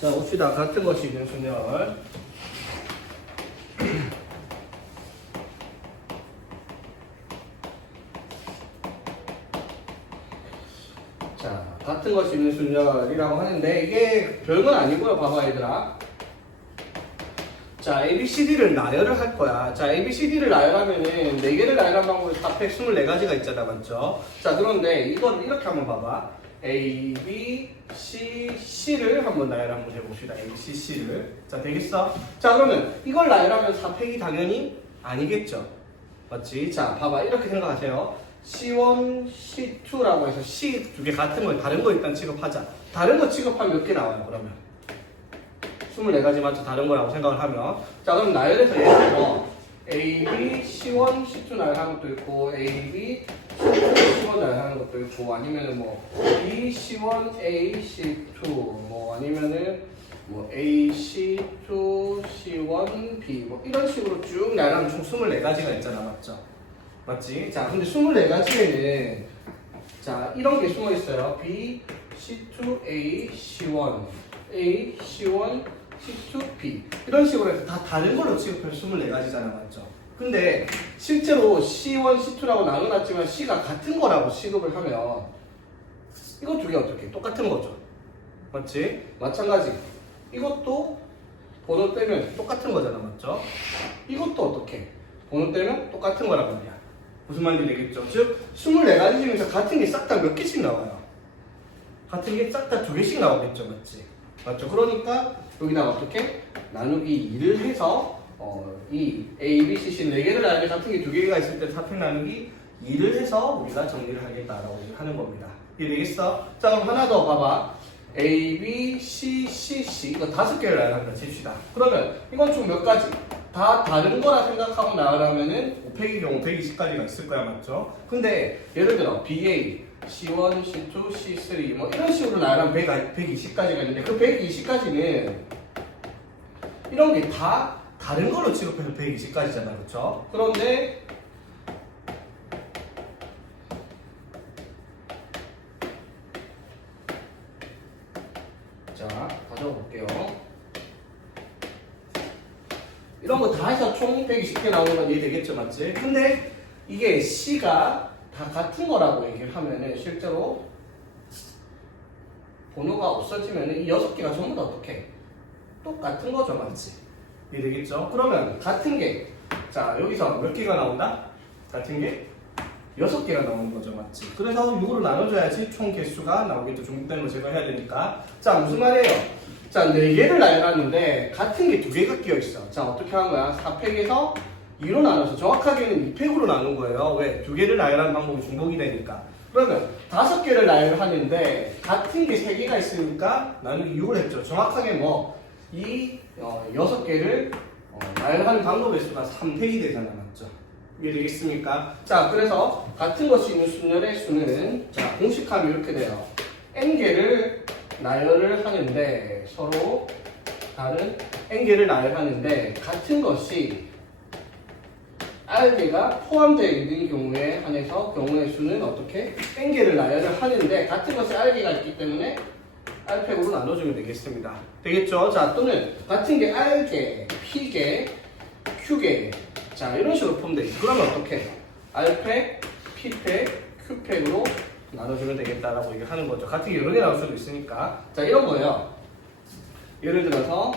자, 봅시다. 같은 것이 있는 순열. 자, 같은 것이 있는 순열이라고 하는데 이게 별건 아니고요. 봐봐 얘들아. 자, ABCD를 나열을 할 거야. 자, ABCD를 나열하면은 4개를 나열한 방법이 4팩 24가지가 있잖아, 맞죠? 자, 그런데 이걸 이렇게 한번 봐봐. A, B, C, C를 한번 나열 한번 해봅시다. A, B, C, C를. 자, 되겠어? 자, 그러면 이걸 나열하면 4팩이 당연히 아니겠죠? 맞지? 자, 봐봐. 이렇게 생각하세요. C1, C2라고 해서 C 두 개 같은 거, 다른 거 일단 취급하자. 다른 거 취급하면 몇 개 나와요, 그러면? 24가지 맞죠? 다른 거라고 생각을 하면. 자, 그럼 나열해서 예를 들어 A, B, C1, C2 나열하는 것도 있고 A, B, C1 나열하는 것도 있고 아니면은 뭐 B, C1, A, C2 뭐 아니면은 뭐 A, C2, C1, B 뭐 이런 식으로 쭉 나열하면 총 24가지가 있잖아. 맞죠? 맞지? 자, 근데 24가지에는 자, 이런 게 숨어 있어요. B, C2, A, C1 A, C1, C2, B 이런 식으로 해서 다 다른 걸로 취급해서 24가지잖아. 맞죠? 근데 실제로 C1, C2라고 나눠놨지만 C가 같은 거라고 취급을 하면 이거 두 개 어떻게? 똑같은 거죠. 맞지? 마찬가지. 이것도 번호 떼면 똑같은 거잖아. 맞죠? 이것도 어떻게? 번호 떼면 똑같은 거란 말이야. 무슨 말인지 되겠죠? 즉 24가지 중에서 같은 게 싹 다 몇 개씩 나와요. 같은 게 싹 다 2개씩 나오겠죠. 맞지? 맞죠? 그러니까 여기다가 어떻게? 나누기 2를 해서 이 A, B, C, C 4개를 나누기 같은 게 2개가 있을 때 4팩 나누기 2를 해서 우리가 정리를 하겠다라고 하는 겁니다. 이해되겠어? 자, 그럼 하나 더 봐봐. A, B, C, C, C 이거 5개를 나열한다 칩시다. 그러면 이건 총 몇 가지? 다 다른 거라 생각하고 나열하면은 5팩이 120가지가 있을 거야. 맞죠? 근데 예를 들어 BA C1, C2, C3 뭐 이런 식으로 나열하면 120가지가 있는데 그 120가지는 이런 게 다 다른 걸로 취급해서 120가지잖아. 그렇죠? 그런데 자, 가져와 볼게요. 이런 거 다 해서 총 120개 나오는 건 이해되겠죠? 맞지? 근데 이게 C가 다 같은 거라고 얘기를 하면은 실제로 번호가 없어지면은 이 6개가 전부 다 어떻게? 똑같은 거죠. 맞지? 이해되겠죠? 그러면 같은 게 자, 여기서 몇 개가 나온다? 같은 게 6개가 나오는 거죠. 맞지? 그래서 6으로 나눠줘야지 총 개수가 나오겠죠. 중복되는 거 제거해야 되니까. 자, 무슨 말이에요? 자, 4개를 나열하는데 같은 게 2개가 끼어있어. 자, 어떻게 하는 거야? 4팩에서 2로 나눠서 정확하게는 2팩으로 나눈 거예요. 왜? 2개를 나열하는 방법이 중복이 되니까. 그러면 5개를 나열하는데 같은 게 3개가 있으니까 나누기 6을 했죠. 정확하게 뭐 이 6개를 나열하는 방법의 수가 3팩이 되잖아. 맞죠? 이해되겠습니까? 자, 그래서 같은 것이 있는 순열의 수는 자, 공식하면 이렇게 돼요. n개를 나열을 하는데 서로 다른 n개를 나열하는데 같은 것이 r개가 포함되어 있는 경우에 한해서 경우의 수는 어떻게? n개를 나열을 하는데 같은 것이 r개가 있기 때문에 r팩으로 나눠주면 되겠습니다. 되겠죠? 자, 또는 같은 게 r개, p개, q개 자, 이런 식으로 풀면 되겠죠. 그러면 어떻게? r팩, p팩, q팩으로 나눠주면 되겠다라고 얘기하는 거죠. 같은 게 여러 개 나올 수도 있으니까. 자, 이런 거예요. 예를 들어서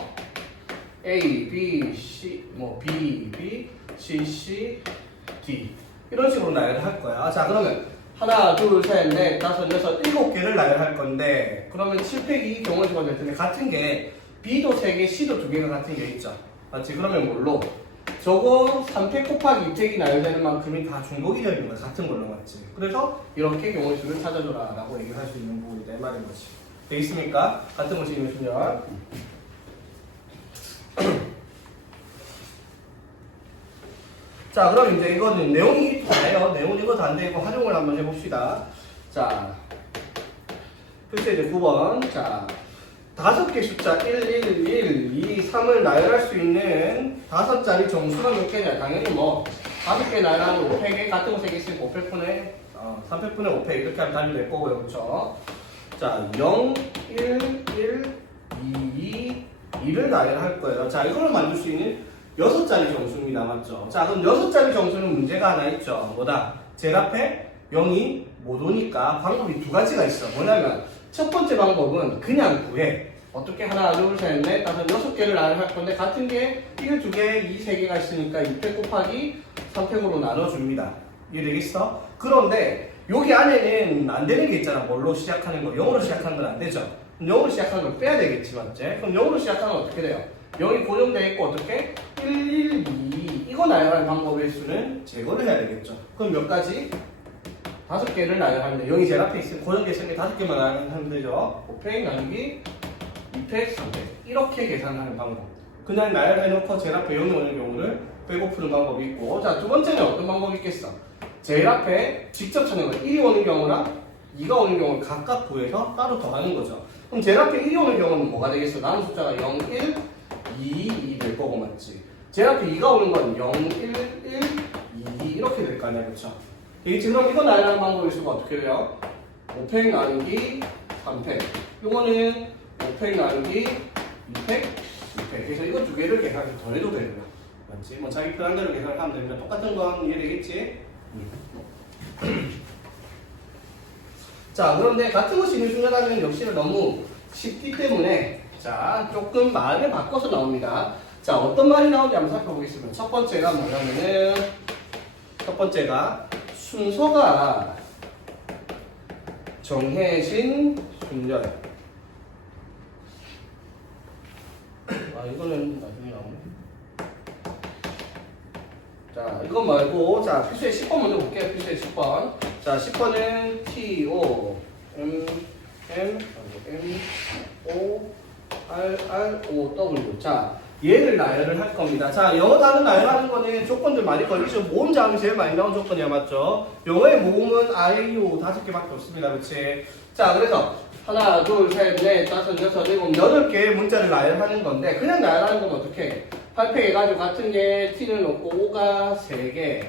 A, B, C, 뭐 B, B, C, C, D 이런 식으로 나열을 할 거야. 자, 그러면 하나, 둘, 셋, 넷, 다섯, 여섯, 7개를 나열할 건데 그러면 7팩이 경우의 수가 될 텐데 같은 게 B도 3개, C도 2개가 같은 게 있죠. 맞지? 그러면 뭘로? 저거 3팩 곱하기 2팩이 나열되는 만큼이 다 중복이 되는 거야. 같은 걸로. 맞지? 그래서 이렇게 경우의 수를 찾아줘라 라고 얘기를 할 수 있는 부분이다 이 말인 거지. 되겠습니까? 같은 것이 있는 순열. 자, 그럼 이제 이거는 내용이 다예요. 내용 이거 다 안 되고 활용을 한번 해봅시다. 자, 글쎄 이제 9번. 자, 5개 숫자 1, 1, 1, 2, 3을 나열할 수 있는 5자리 정수가 몇 개냐? 당연히 뭐 5개 나열하는 5팩에 같은 거 3개 있으니까 5팩분의 3팩분의 5팩 이렇게 하면 답이 될 거고요. 그렇죠? 자, 0, 1, 1, 2, 2, 2를 나열할 거예요. 자, 이걸 만들 수 있는 6자리 정수입니다. 맞죠? 자, 그럼 6자리 정수는 문제가 하나 있죠. 뭐다? 제일 앞에 0이 못 오니까 방법이 두 가지가 있어. 뭐냐면 첫 번째 방법은 그냥 구해. 어떻게 하나, 둘, 셋, 넷, 다섯, 6개를 나열할 건데 같은 게 1, 2개, 2, 3개가 있으니까 2팩 곱하기 3팩으로 나눠줍니다. 이해되겠어? 그런데 여기 안에는 안 되는 게 있잖아. 뭘로 시작하는 거? 0으로 시작하는 건 안 되죠. 0으로 시작하는 걸 빼야 되겠지, 맞지? 그럼 0으로 시작하면 어떻게 돼요? 0이 고정되어 있고 어떻게? 1, 1, 2 이거 나열하는 방법의 수는 제거를 해야 되겠죠. 그럼 몇 가지? 5개를 나열하는데 0이 제일 앞에 있으면 고정되어 있으니까 5개만 나열하면 되죠. 5팩 나누기 2팩, 3팩 이렇게 계산하는 방법. 그냥 나열해놓고 제일 앞에 0이 오는 경우를 빼고 푸는 방법이 있고, 자, 두 번째는 어떤 방법이 있겠어? 제일 앞에 직접 찾는 거 1이 오는 경우랑 2가 오는 경우를 각각 구해서 따로 더하는 거죠. 그럼 제일 앞에 1이 오는 경우는 뭐가 되겠어? 남은 숫자가 0, 1, 2 될 거고 맞지? 제일 앞에 2가 오는 건 0, 1, 1, 2 이렇게 될 거 아니야, 그쵸? 되겠지? 그럼 이거 나열하는 방법의 수가 어떻게 돼요? 5팩 나누기 3팩. 이거는 5팩 나누기 2팩, 2팩. 그래서 이거 두 개를 계산해서 더해도 되는 거야. 맞지? 뭐 자기 편한 대로 계산하면 됩니다. 똑같은 건 이해되겠지? 자, 그런데 같은 것이 있는 순간하면 역시나 너무 쉽기 때문에 자, 조금 말을 바꿔서 나옵니다. 자, 어떤 말이 나오는지 한번 살펴보겠습니다. 첫 번째가 뭐냐면은 첫 번째가 순서가 정해진 순절. 아, 이거는 나중에 나오네. 자, 이거 말고, 자, 필수의 10번 먼저 볼게요. 필수의 10번. 자, 10번은 T, O, M, M, M, O, R, R, O, W. 자, 얘를 나열을 할 겁니다. 자, 영어 단어 나열하는 거는 조건들 많이 걸리죠. 모음 자음이 제일 많이 나온 조건이야, 맞죠? 영어의 모음은 I, U 5개밖에 없습니다. 그렇지? 자, 그래서 하나, 둘, 셋, 넷, 다섯, 여섯, 일곱, 8개의 문자를 나열하는 건데 그냥 나열하는 건 어떻게 해? 8팩 해가지고 같은 게 T는 없고 O가 3개,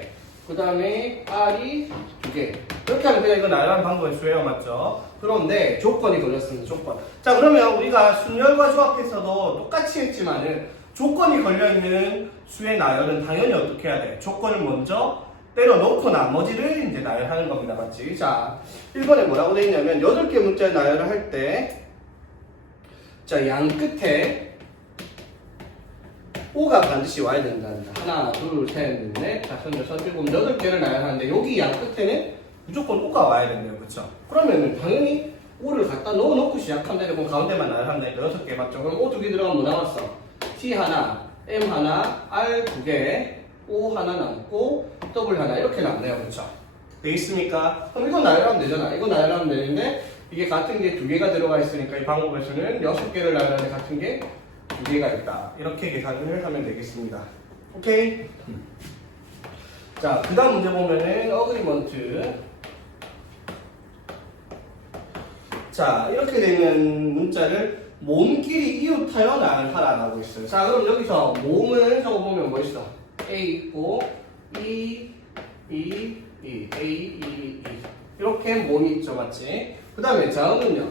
그 다음에 R이 2개. 이렇게 하면 그냥 이거 나열하는 방법이 수예요, 맞죠? 그런데 조건이 걸렸습니다. 조건. 자, 그러면 우리가 순열과 조합해서도 똑같이 했지만은 조건이 걸려있는 수의 나열은 당연히 어떻게 해야 돼? 조건을 먼저 때려놓고 나머지를 이제 나열하는 겁니다. 맞지? 자, 1번에 뭐라고 되어 있냐면 8개 문자를 나열을 할 때 자, 양 끝에 O가 반드시 와야 된다는 거. 하나, 둘, 셋, 넷, 다섯, 여섯, 일곱, 8개를 나열하는데 여기 양 끝에는 무조건 O가 와야 된대요. 그쵸? 그러면은 당연히 O를 갖다 넣어놓고 시작하면 되고 가운데만 나열하면 되니까 6개 맞죠? 그럼 O 2개 들어가면 뭐 남았어? T 하나, M 하나, R 2개, O 하나 남고 W 하나 이렇게 남네요. 그쵸? 돼 있습니까? 그럼 이거 나열하면 되잖아. 이거 나열하면 되는데 이게 같은 게 2개가 들어가 있으니까 이 방법에서는 6개를 나열하는데 같은 게 2개가 있다. 이렇게 계산을 하면 되겠습니다. 오케이? 자, 그 다음 문제 보면은 어그리먼트. 자, 이렇게 되면 문자를 모음끼리 이웃하여 나열하라고 있어요. 자, 그럼 여기서 모음을 적어보면 뭐 있어? A 있고 E, E, E, A, E, E 이렇게 모음이 있죠, 맞지? 그 다음에 자음은요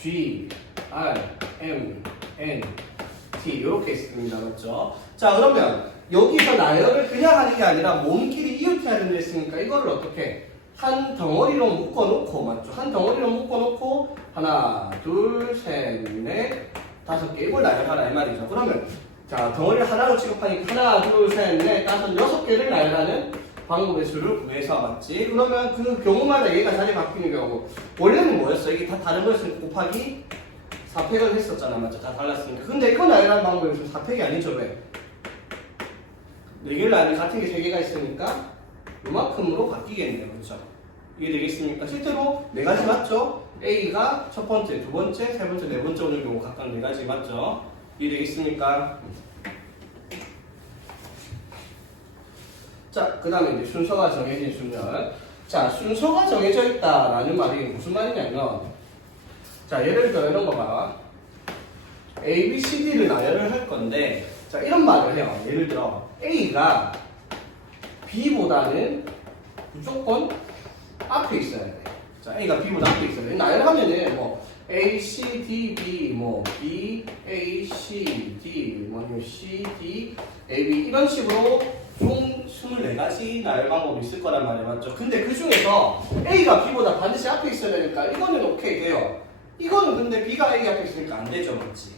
G, R, M, N, T 이렇게 있습니다, 맞죠? 자, 그러면 여기서 나열을 그냥 하는 게 아니라 모음끼리 이웃해야 된다 했으니까 이거를 어떻게 한 덩어리로 묶어놓고, 맞죠? 한 덩어리로 묶어놓고 하나, 둘, 셋, 넷, 5개 이걸 나열하라 이 말이죠. 그러면 자, 덩어리를 하나로 취급하니까 하나, 둘, 셋, 넷, 5, 6개를 나열하는 방법의 수를 구해서 맞지? 그러면 그 경우마다 얘가 자리 바뀌는 경우 원래는 뭐였어? 이게 다 다른 거였으니까 곱하기 4팩을 했었잖아, 맞죠? 다 달랐으니까. 근데 이거 나열하는 방법이 좀 4팩이 아니죠, 왜? 4개를 나열이 같은 게 3개가 있으니까 요만큼으로 바뀌겠네요, 그렇죠? 이게 되겠습니까? 실제로 4가지 맞죠? A가 첫 번째, 두 번째, 세 번째, 네 번째 오는 경우 각각 4가지 맞죠? 이해 되겠습니까? 자, 그 다음에 이제 순서가 정해진 순열. 자, 순서가 정해져 있다라는 말이 무슨 말이냐면, 자, 예를 들어 이런 거 봐. A, B, C, D를 나열을 할 건데, 자, 이런 말을 해요. 예를 들어, A가 B보다는 무조건 앞에 있어야 돼. 자, A가 B보다 앞에 있어야 돼. 나열하면은 뭐, A, C, D, B, 뭐 B, A, C, D, 뭐 C, D, A, B 이런 식으로 총 24가지 나열 방법이 있을 거란 말이에요. 맞죠? 근데 그 중에서 A가 B보다 반드시 앞에 있어야 되니까 이거는 오케이 돼요. 이거는 근데 B가 A 앞에 있으니까 안 되죠. 맞지?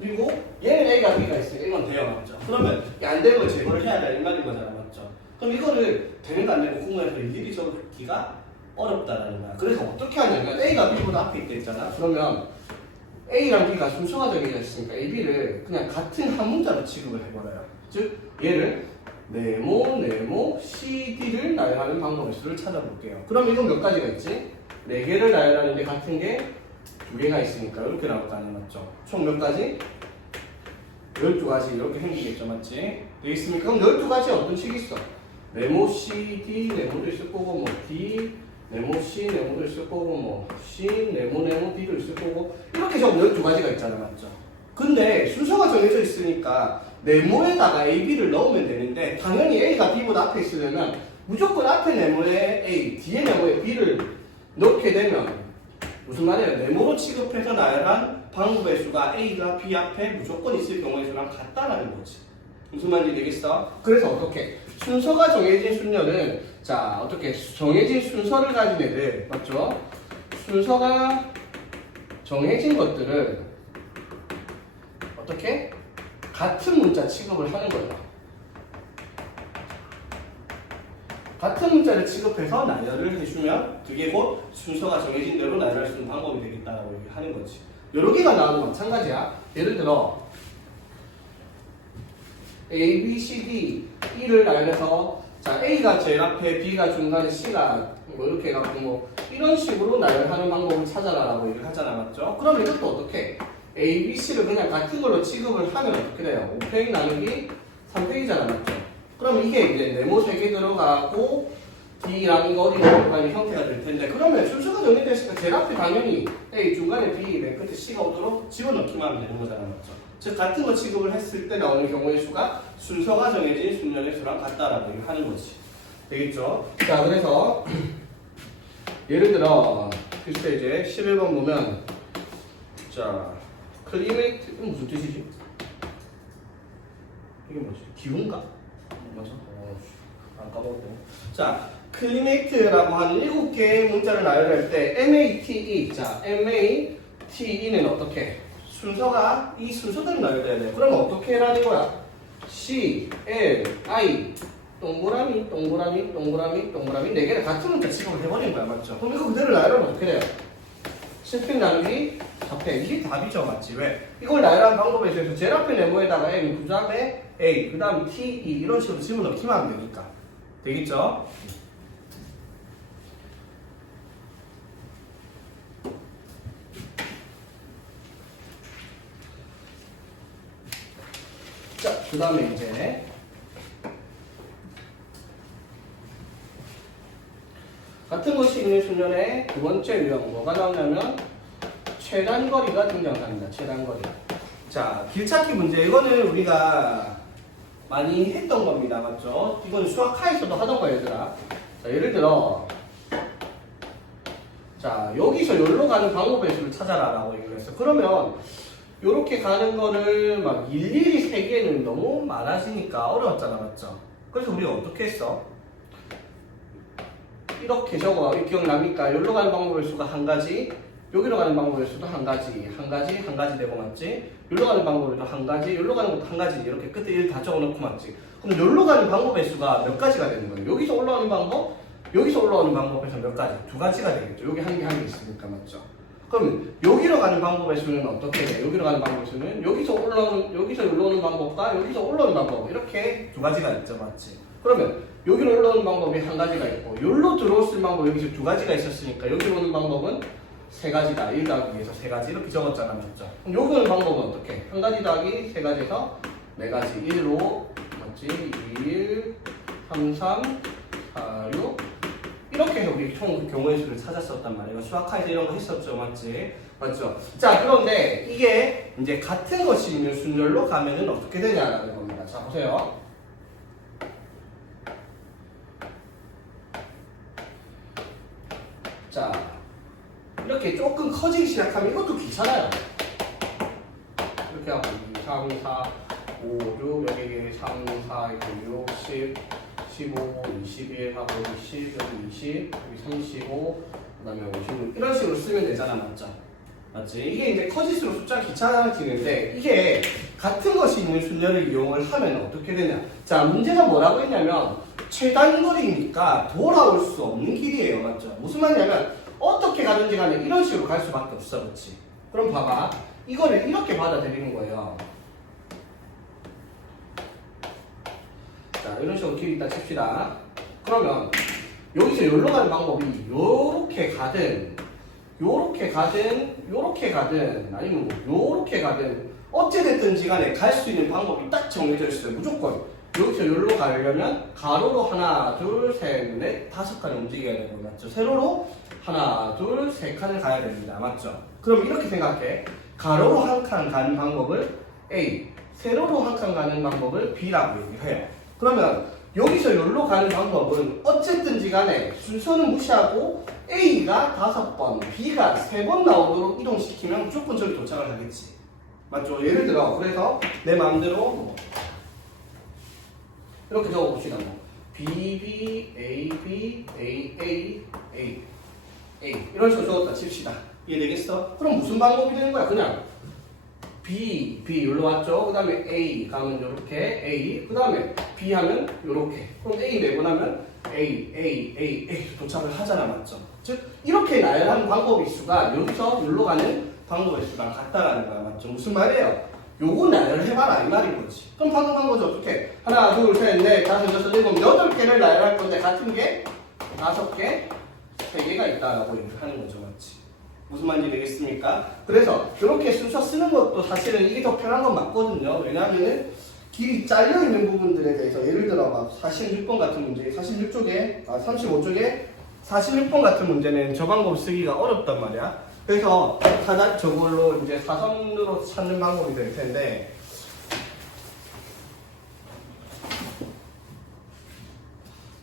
그리고 얘는 A가 B가 있으니까 이건 돼요. 맞죠? 그러면 안 되는 걸 제거를 해야 돼. 이 말인 거잖아. 맞죠? 그럼 이거를 되는 거 안 되는 거 공부해서 일일이 적기가 어렵다라는 거야. 그래서 어떻게 하냐면 A가 B보다 앞에 있다 했잖아. 그러면 A랑 B가 순서가 정해져 있으니까 A, B를 그냥 같은 한 문자로 취급을 해버려요. 즉 얘를 네모, C, D를 나열하는 방법의 수를 찾아볼게요. 그럼 이건 몇 가지가 있지? 4개를 나열하는데 같은 게 2개가 있으니까 이렇게 나올 거 아니에요. 맞죠? 총 몇 가지? 12가지 이렇게 생기겠죠. 맞지? 되겠습니까? 그럼 12가지 어떤 식이 있어? 네모, C, D, 네모도 있을 거고 뭐 D, 네모, C, 네모도 있을 거고 뭐 C, 네모, D도 있을 거고 이렇게 적으면 12가지가 있잖아. 맞죠? 근데 순서가 정해져 있으니까 네모에다가 A, B를 넣으면 되는데 당연히 A가 B보다 앞에 있으려면 무조건 앞에 네모에 A, 뒤에 네모에 B를 넣게 되면 무슨 말이에요? 네모로 취급해서 나열한 방법의 수가 A가 B 앞에 무조건 있을 경우의 수랑 같다라는 거지. 무슨 말인지 되겠어? 그래서 어떻게? 순서가 정해진 순녀는 자 어떻게 정해진 순서를 가진 애들 맞죠? 순서가 정해진 것들은 어떻게? 같은 문자 취급을 하는 거예요. 같은 문자를 취급해서 나열을 해주면 그게 곧 순서가 정해진 대로 나열할 수 있는 방법이 되겠다라고 하는 거지. 여러 개가 나오는 건 마찬가지야. 예를 들어 A, B, C, D, E를 나열해서 자 A가 제일 앞에 B가 중간에 C가 뭐 이렇게 해갖고 뭐 이런 식으로 나열하는 방법을 찾아라라고 얘기를 하잖아. 맞죠? 그럼 이것도 어떻게? A, B, C를 그냥 같은 걸로 취급을 하면 어떻게 돼요? 5페이지 나누기 3페이지잖아. 맞죠? 그럼 이게 이제 네모 3개 들어가고 D랑 이거 어디 들어가는 형태가 될 텐데 그러면 순서가 정해졌으니까 제일 앞에 당연히 A 중간에 B 맨 끝에 C가 오도록 집어넣기만 하면 되는 거잖아. 맞죠? 즉 같은 거 취급을 했을 때 나오는 경우의 수가 순서가 정해진 순년의 수랑 같다라고 하는 거지. 되겠죠? 자 그래서 예를 들어 글쎄 이제 11번 보면 자 클리메이트 이건 무슨 뜻이지? 이게 뭐지? 기운가? 맞아? 안 까먹었네. 자 클리메이트라고 하는 7개의 문자를 나열할 때 MATE 자 MATE는 어떻게? 순서가 이 순서대로 나열돼야 돼. 그러면 어떻게 해라는 거야? C, L, I 동그라미 4개를 같은 문자 취급을 해버린 거야. 맞죠? 그럼 이거 그대로 나열하면 어떻게 돼요? 10팩 나누기 4팩 이게 답이죠. 맞지? 왜? 이걸 나열하는 방법에 있어서 제일 앞에 네모에다가 M 그 다음에 A 그 다음에 T, E 이런 식으로 집어넣기만 하면 되니까 되겠죠? 자, 그 다음에 이제 같은 것이 있는 순열의 두 번째 유형 뭐가 나오냐면 최단거리가 등장합니다. 최단거리. 자, 길찾기 문제 이거는 우리가 많이 했던 겁니다. 맞죠? 이건 수학하에서도 하던 거예요, 얘들아. 자, 예를 들어 자, 여기서 여기로 가는 방법의 수를 찾아라 라고 얘기를 했어. 그러면 요렇게 가는 거를 막 일일이 세개는 너무 많아지니까 어려웠잖아. 맞죠? 그래서 우리가 어떻게 했어? 이렇게 적어. 기억납니까? 여기로 가는 방법의 수가 한 가지, 여기로 가는 방법의 수도 한 가지 되고 맞지? 여기로 가는 방법에도 한 가지, 여기로 가는 것도 한 가지 이렇게 끝에 1 다 적어놓고 맞지? 그럼 여기로 가는 방법의 수가 몇 가지가 되는 거예요? 여기서 올라오는 방법, 여기서 올라오는 방법에서 몇 가지? 2가지가 되겠죠. 여기 한 개 있으니까 맞죠? 그럼 여기로 가는 방법의 수는 어떻게 돼? 여기로 가는 방법의 수는 여기서 올라오는 방법과 여기서 올라오는 방법 이렇게 2가지가 있죠. 맞지? 그러면 여기로 올라오는 방법이 한 가지가 있고 여기로 들어올 방법이 여기서 2가지가 있었으니까 여기로 오는 방법은 3가지다. 1 더하기 2에서 3가지 이렇게 적었잖아. 맞죠? 그럼 여기 오는 방법은 어떻게? 1가지 더하기 3가지에서 4가지 1로 맞지? 1, 3, 3, 4, 6 이렇게 해서 우리 총 경우의 수를 찾았었단 말이에요. 수학하에서 이런 거 했었죠. 맞지? 맞죠? 자, 그런데 이게 이제 같은 것이 있는 순열로 가면은 어떻게 되냐라는 겁니다. 자, 보세요. 자, 이렇게 조금 커 커지기 시작하면 이것도 귀찮아요. 이렇게 하고 2, 3, 4, 5, 6 여기 3, 4, 6, 10, 15, 21 하고 20, 여기 20, 여기 35, 그 다음에 56 이런 식으로 쓰면 되잖아, 맞죠? 맞지? 이게 이제 커질수록 숫자가 귀찮아지는데 이게 같은 것이 있는 순열을 이용을 하면 어떻게 되냐? 자, 문제가 뭐라고 했냐면 최단거리니까 돌아올 수 없는 길이에요, 맞죠? 무슨 말이냐면 어떻게 가든지 간에 이런 식으로 갈 수밖에 없어, 그렇지? 그럼 봐봐, 이거를 이렇게 받아들이는 거예요. 자, 이런 식으로 길이 있다 칩시다. 그러면 여기서 여기로 가는 방법이 요렇게 가든 요렇게 가든 요렇게 가든 아니면 뭐 요렇게 가든 어찌됐든지 간에 갈 수 있는 방법이 딱 정해져 있어요. 무조건 여기서 여기로 가려면 가로로 하나 둘 셋 넷 다섯 칸을 움직여야 되는 거 맞죠? 세로로 하나 둘 세 칸을 가야 됩니다. 맞죠? 그럼 이렇게 생각해. 가로로 한 칸 가는 방법을 A, 세로로 한 칸 가는 방법을 B라고 얘기해요. 그러면 여기서 여기로 가는 방법은 어쨌든지 간에 순서는 무시하고 A가 5번, B가 3번 나오도록 이동시키면 무조건 저기 도착을 하겠지. 맞죠? 예를 들어 그래서 내 마음대로 뭐 이렇게 적어봅시다. 뭐 B, B, A, B, A, A, A, A 이런 식으로 적었다 칩시다. 이해되겠어? 그럼 무슨 방법이 되는 거야? 그냥 B, B 여기로 왔죠? 그 다음에 A 가면 요렇게 A 그 다음에 B 하면 요렇게 그럼 A 내보내면 A, A, A, A 도착을 하잖아. 맞죠? 즉 이렇게 나열하는 방법의 수가 여기서 여기로 가는 방법의 수랑 같다라는 거야. 맞죠? 무슨 말이에요? 요거 나열을 해봐라 이 말인 거지. 그럼 방금 한 거죠. 어떻게? 하나, 둘, 셋, 넷, 다섯, 여섯, 일곱, 8개를 나열할 건데 같은 게 5개, 3개가 있다라고 얘기를 하는 거죠. 맞지? 무슨 말인지 되겠습니까? 그래서 이렇게 순서 쓰는 것도 사실은 이게 더 편한 건 맞거든요. 왜냐하면은 길이 잘려 있는 부분들에 대해서 예를 들어 막 46번 같은 문제, 46쪽에 35쪽에 46번 같은 문제는 저 방법 쓰기가 어렵단 말이야. 그래서 저걸로 이제 사선으로 찾는 방법이 될 텐데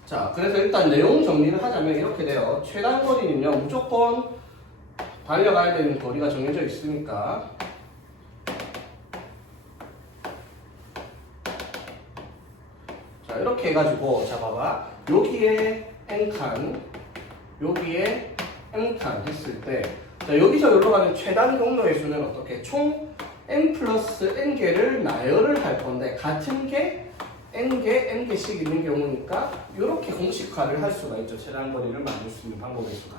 자, 그래서 일단 내용 정리를 하자면 이렇게 돼요. 최단 거리는요 무조건 달려가야 되는 거리가 정해져 있으니까 자 이렇게 해가지고 자 봐봐 여기에 n칸 여기에 m칸 했을 때 자 여기서 여기로 가는 최단 경로의 수는 어떻게 총 n 플러스 n개를 나열을 할 건데 같은 게 n개 n개씩 있는 경우니까 이렇게 공식화를 할 수가 있죠. 최단 거리를 만들 수 있는 방법의 수가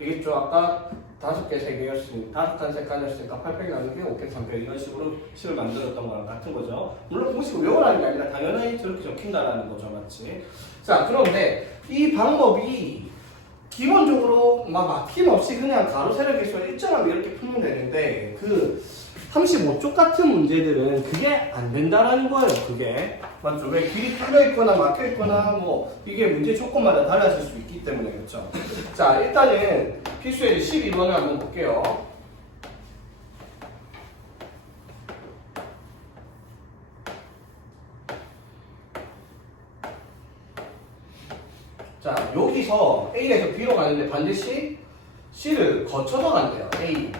되겠죠. 아까 5개, 3개였으니까 5칸, 3칸이었으니까 8팩 나누기 5팩, 3팩 이런 식으로 식을 만들었던 거랑 같은 거죠. 물론 공식을 외워라는 게 아니라 당연히 저렇게 적힌다라는 거죠. 맞지? 자, 그런데 이 방법이 기본적으로 막 막힘없이 그냥 가로 세로 개수를 일정하게 이렇게 풀면 되는데 그 35쪽 같은 문제들은 그게 안 된다라는 거예요. 그게 맞죠? 왜 길이 뚫려 있거나 막혀 있거나 뭐 이게 문제 조건마다 달라질 수 있기 때문에 그렇죠. 자, 일단은 필수의 12번을 한번 볼게요. 자, 여기서 A에서 B로 가는데 반드시 C를 거쳐서 간대요. A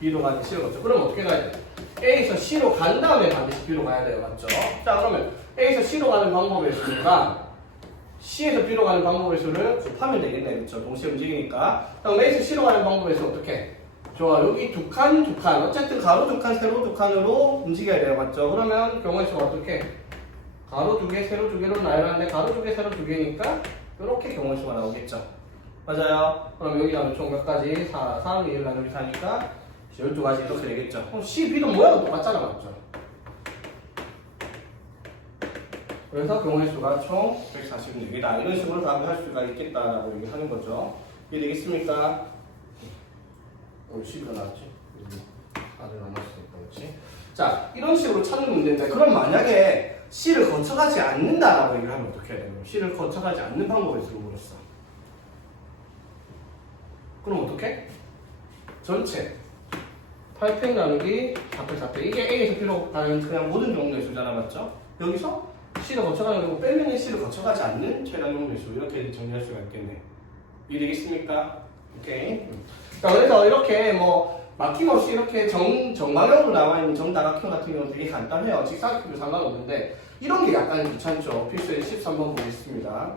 B로 가는데 C를 거쳐. 그럼 어떻게 가야 돼? A에서 C로 간 다음에 반드시 B로 가야 돼요. 맞죠? 자, 그러면 A에서 C로 가는 방법의 수가 C에서 B로 가는 방법의 수를 곱하면 되겠네. 그렇죠? 동시에 움직이니까. 그럼 A에서 C로 가는 방법의 수 어떻게? 좋아. 여기 두 칸, 두 칸. 어쨌든 가로 두 칸, 세로 두 칸으로 움직여야 돼요. 맞죠? 그러면 경우의 수가 어떻게? 가로 두 개, 세로 두 개로 나열하는데 가로 두 개, 세로 두 개니까 이렇게 경우의 수가 나오겠죠. 맞아요? 그럼 여기 하면 총 몇 가지? 4, 3, 1 나누기 4니까 12가지 이렇게 되겠죠. 그럼 C, B도 모양은 똑같잖아. 맞죠? 그래서 경우의 수가 총 144개다. 이런 식으로 답을 할 수가 있겠다라고 얘기하는 거죠. 이해되겠습니까? 오늘 10이 나왔지? 4를 남았으니까, 그렇지? 자, 이런 식으로 찾는 문제인데, 그럼 만약에 C를 거쳐가지 않는다라고 얘기를 하면 어떻게 해야 되나요? C를 거쳐가지 않는 방법을 들어보겠어. 그럼 어떻게? 전체 8팩 나누기 4팩 4팩 이게 A에서 B로 가는 그냥 모든 경우의 수잖아. 맞죠? 여기서 C를 거쳐가는 거고 빼면 C를 거쳐가지 않는 최단 경우의 수 이렇게 정리할 수가 있겠네. 이해되겠습니까? 오케이. 자, 그래서 이렇게 뭐 막힘없이 이렇게 정방향으로 나와 있는 정다각형 같은 경우는 되게 간단해요. 직사각형도 상관없는데 이런 게 약간 귀찮죠. 필수에 13번 보겠습니다.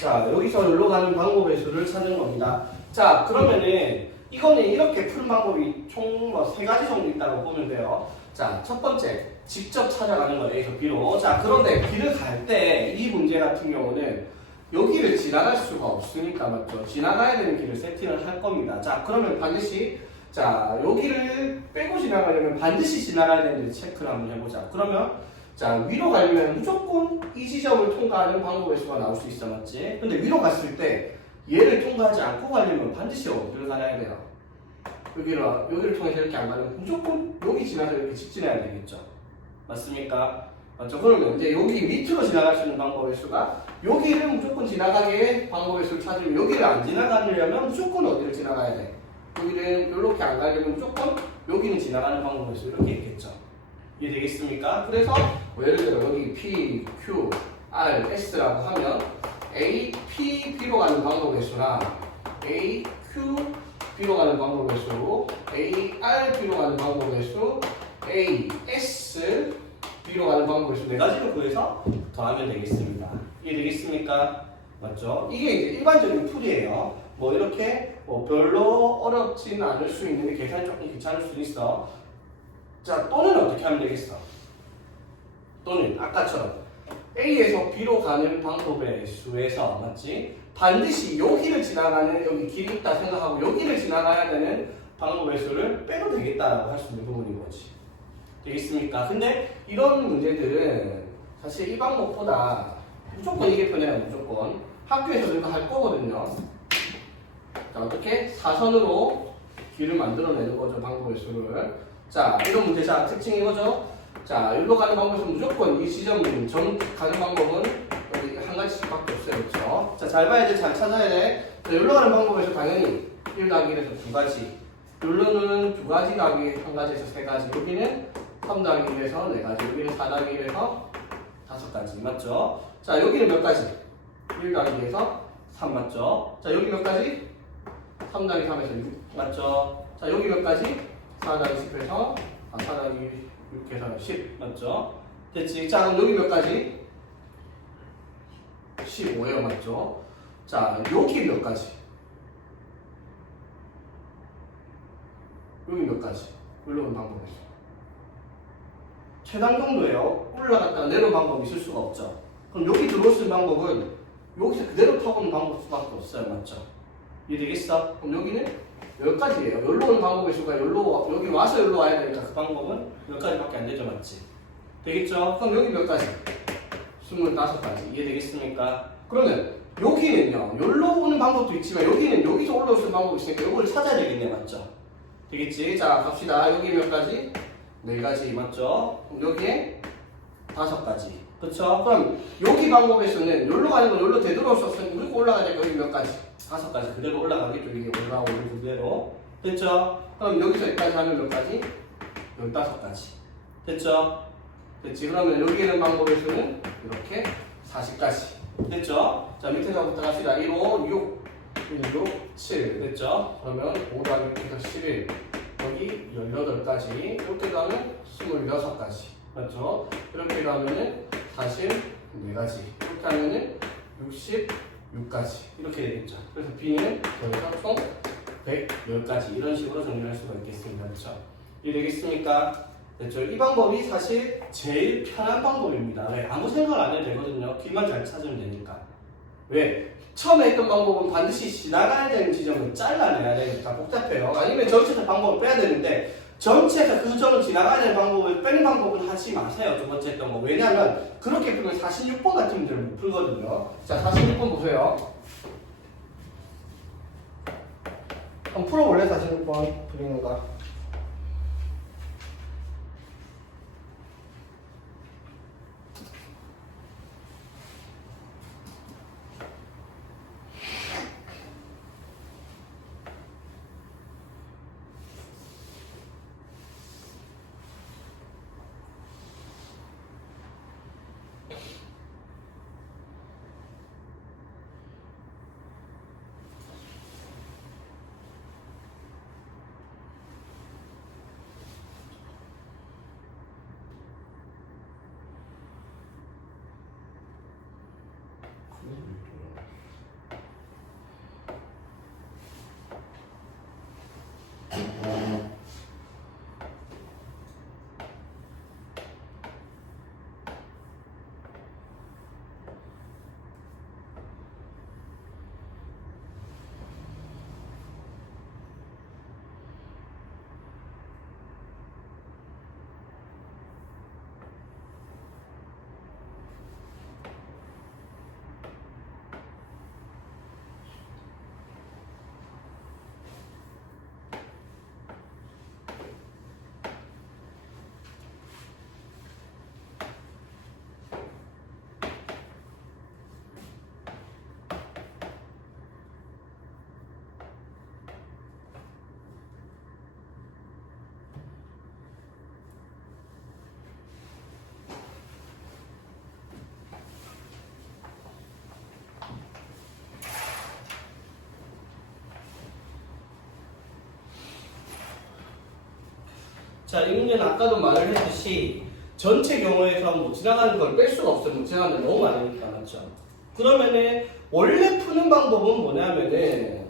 자, 여기서 여기로 가는 방법의 수를 찾는 겁니다. 자, 그러면은 이거는 이렇게 푸는 방법이 총 뭐 3가지 정도 있다고 보면 돼요. 자, 첫 번째, 직접 찾아가는 거예요. A에서 B로. 자, 그런데 B를 갈 때 이 문제 같은 경우는 여기를 지나갈 수가 없으니까 맞죠? 지나가야 되는 길을 세팅을 할 겁니다. 자, 그러면 반드시 자, 여기를 빼고 지나가려면 반드시 지나가야 되는지 체크를 한번 해보자. 그러면 자, 위로 가려면 무조건 이 지점을 통과하는 방법의 수가 나올 수 있어, 맞지? 근데 위로 갔을 때 얘를 통과하지 않고 가려면 반드시 어디를 가야 돼요? 여기를 통해서 이렇게 안 가면 무조건 여기 지나서 이렇게 직진해야 되겠죠? 맞습니까? 맞죠? 그러면 이제 여기 밑으로 지나갈 수 있는 방법의 수가 여기를 무조건 지나가게 방법의 수를 찾으면 여기를 안 지나가려면 무조건 어디를 지나가야 돼? 여기를 이렇게 안 가려면 무조건 여기는 지나가는 방법의 수 이렇게 있겠죠? 이해되겠습니까? 그래서 뭐 예를 들어 여기 P, Q, R, S라고 하면 A, P, B로 가는 방법의 수랑 A, Q, B로 가는 방법의 수, A, R, B로 가는 방법의 수, A, S, B로 가는 방법의 수 4가지를 구해서 더하면 되겠습니다. 이해되겠습니까? 맞죠? 이게 이제 일반적인 풀이에요. 뭐 이렇게 뭐 별로 어렵진 않을 수 있는데 계산이 조금 귀찮을 수 있어. 자, 또는 어떻게 하면 되겠어? 또는 아까처럼 A에서 B로 가는 방법의 수에서 맞지? 반드시 여기를 지나가는 여기 길이 있다 생각하고 여기를 지나가야 되는 방법의 수를 빼도 되겠다라고 할 수 있는 부분인 거지. 되겠습니까? 근데 이런 문제들은 사실 이 방법보다 무조건 이게 편해요. 무조건 학교에서 이거 할 거거든요. 자, 어떻게? 사선으로 길을 만들어내는 거죠. 방법의 수를. 자, 이런 문제, 자, 특징이 이거죠? 자, 여기로 가는 방법은 무조건 이 지점 가는 방법은 여기 한 가지씩밖에 없어요. 그렇죠? 자, 잘 봐야 돼. 잘 찾아야 돼. 자, 여기로 가는 방법에서 당연히 1 더하기 1에서 2가지. 여기로는 2가지 더하기 1가지에서 3가지. 여기는 3 더하기 1에서 4가지. 여기는 4 더하기 1에서 5가지. 맞죠? 자, 여기는 몇 가지? 1 더하기 2에서 3 맞죠? 자, 여기 몇 가지? 3 더하기 3에서 6 맞죠? 자, 여기 몇 가지? 4 더하기 10에서 4 더하기 6에서 10 맞죠? 됐지? 자, 그럼 여기 몇 가지? 15예요 맞죠? 자, 여기 몇 가지? 여기 몇 가지? 올라오는 방법이 있어요. 최단 정도예요. 올라갔다가 내려오는 방법이 있을 수가 없죠. 그럼 여기 들어올 수 있는 방법은 여기서 그대로 타고는 방법 수밖에 없어요. 맞죠? 이해되겠어? 그럼 여기는 몇 가지예요. 여기로 오는 방법의 수가 여기 와서 여기로 와야 되니까 그 방법은 몇 가지밖에 안 되죠. 맞지? 되겠죠? 그럼 여기 몇 가지? 25가지. 이해되겠습니까? 그러면 여기는요. 여기로 오는 방법도 있지만 여기는 여기서 올라올 수 있는 방법이 있으니까 이걸 찾아야 되겠네. 맞죠? 되겠지? 자, 갑시다. 여기 몇 가지? 4가지. 맞죠? 그럼 여기에 5가지. 그쵸? 그럼 여기 방법의 수는 여기로 가는 건 여기로 되돌아올 수 없으니까 무조건 올라가니까 여기 몇 가지? 5가지. 그대로 올라가겠죠. 이게 올라오는 그대로. 됐죠? 그럼 여기서 여기까지 하면 몇 가지? 15가지. 됐죠? 됐지? 그러면 여기 있는 방법의 수는 이렇게 40가지. 됐죠? 자, 밑에서부터 갑시다. 1, 5, 6, 6, 7. 됐죠? 그러면 5 더하기 6에서 11. 여기 18가지. 이렇게 가면 26가지. 맞죠? 이렇게 가면은 44가지. 이렇게 하면은 66가지. 이렇게 되겠죠. 그래서 B는 여기서 총 110가지. 이런 식으로 정리할 수가 있겠습니다. 그렇죠? 이해되겠습니까? 됐죠? 이 방법이 사실 제일 편한 방법입니다. 왜? 아무 생각 안 해도 되거든요. 길만 잘 찾으면 되니까. 왜? 처음에 했던 방법은 반드시 지나가야 되는 지점을 잘라내야 되니까 복잡해요. 아니면 전체적 방법을 빼야 되는데 전체가 그 점을 지나가야 될 방법을 빼는 방법은 하지 마세요. 두 번째 했던 거. 왜냐하면 그렇게 풀면 46번 같은 문제를 못 풀거든요. 자, 46번 보세요. 한번 풀어볼래? 46번 그리는 거. 자, 이 문제는 아까도 말을 했듯이 전체 경우에서 뭐 지나가는 걸 뺄 수가 없어요. 뭐 지나가는 게 너무 많으니까, 맞죠? 그러면은 원래 푸는 방법은 뭐냐면은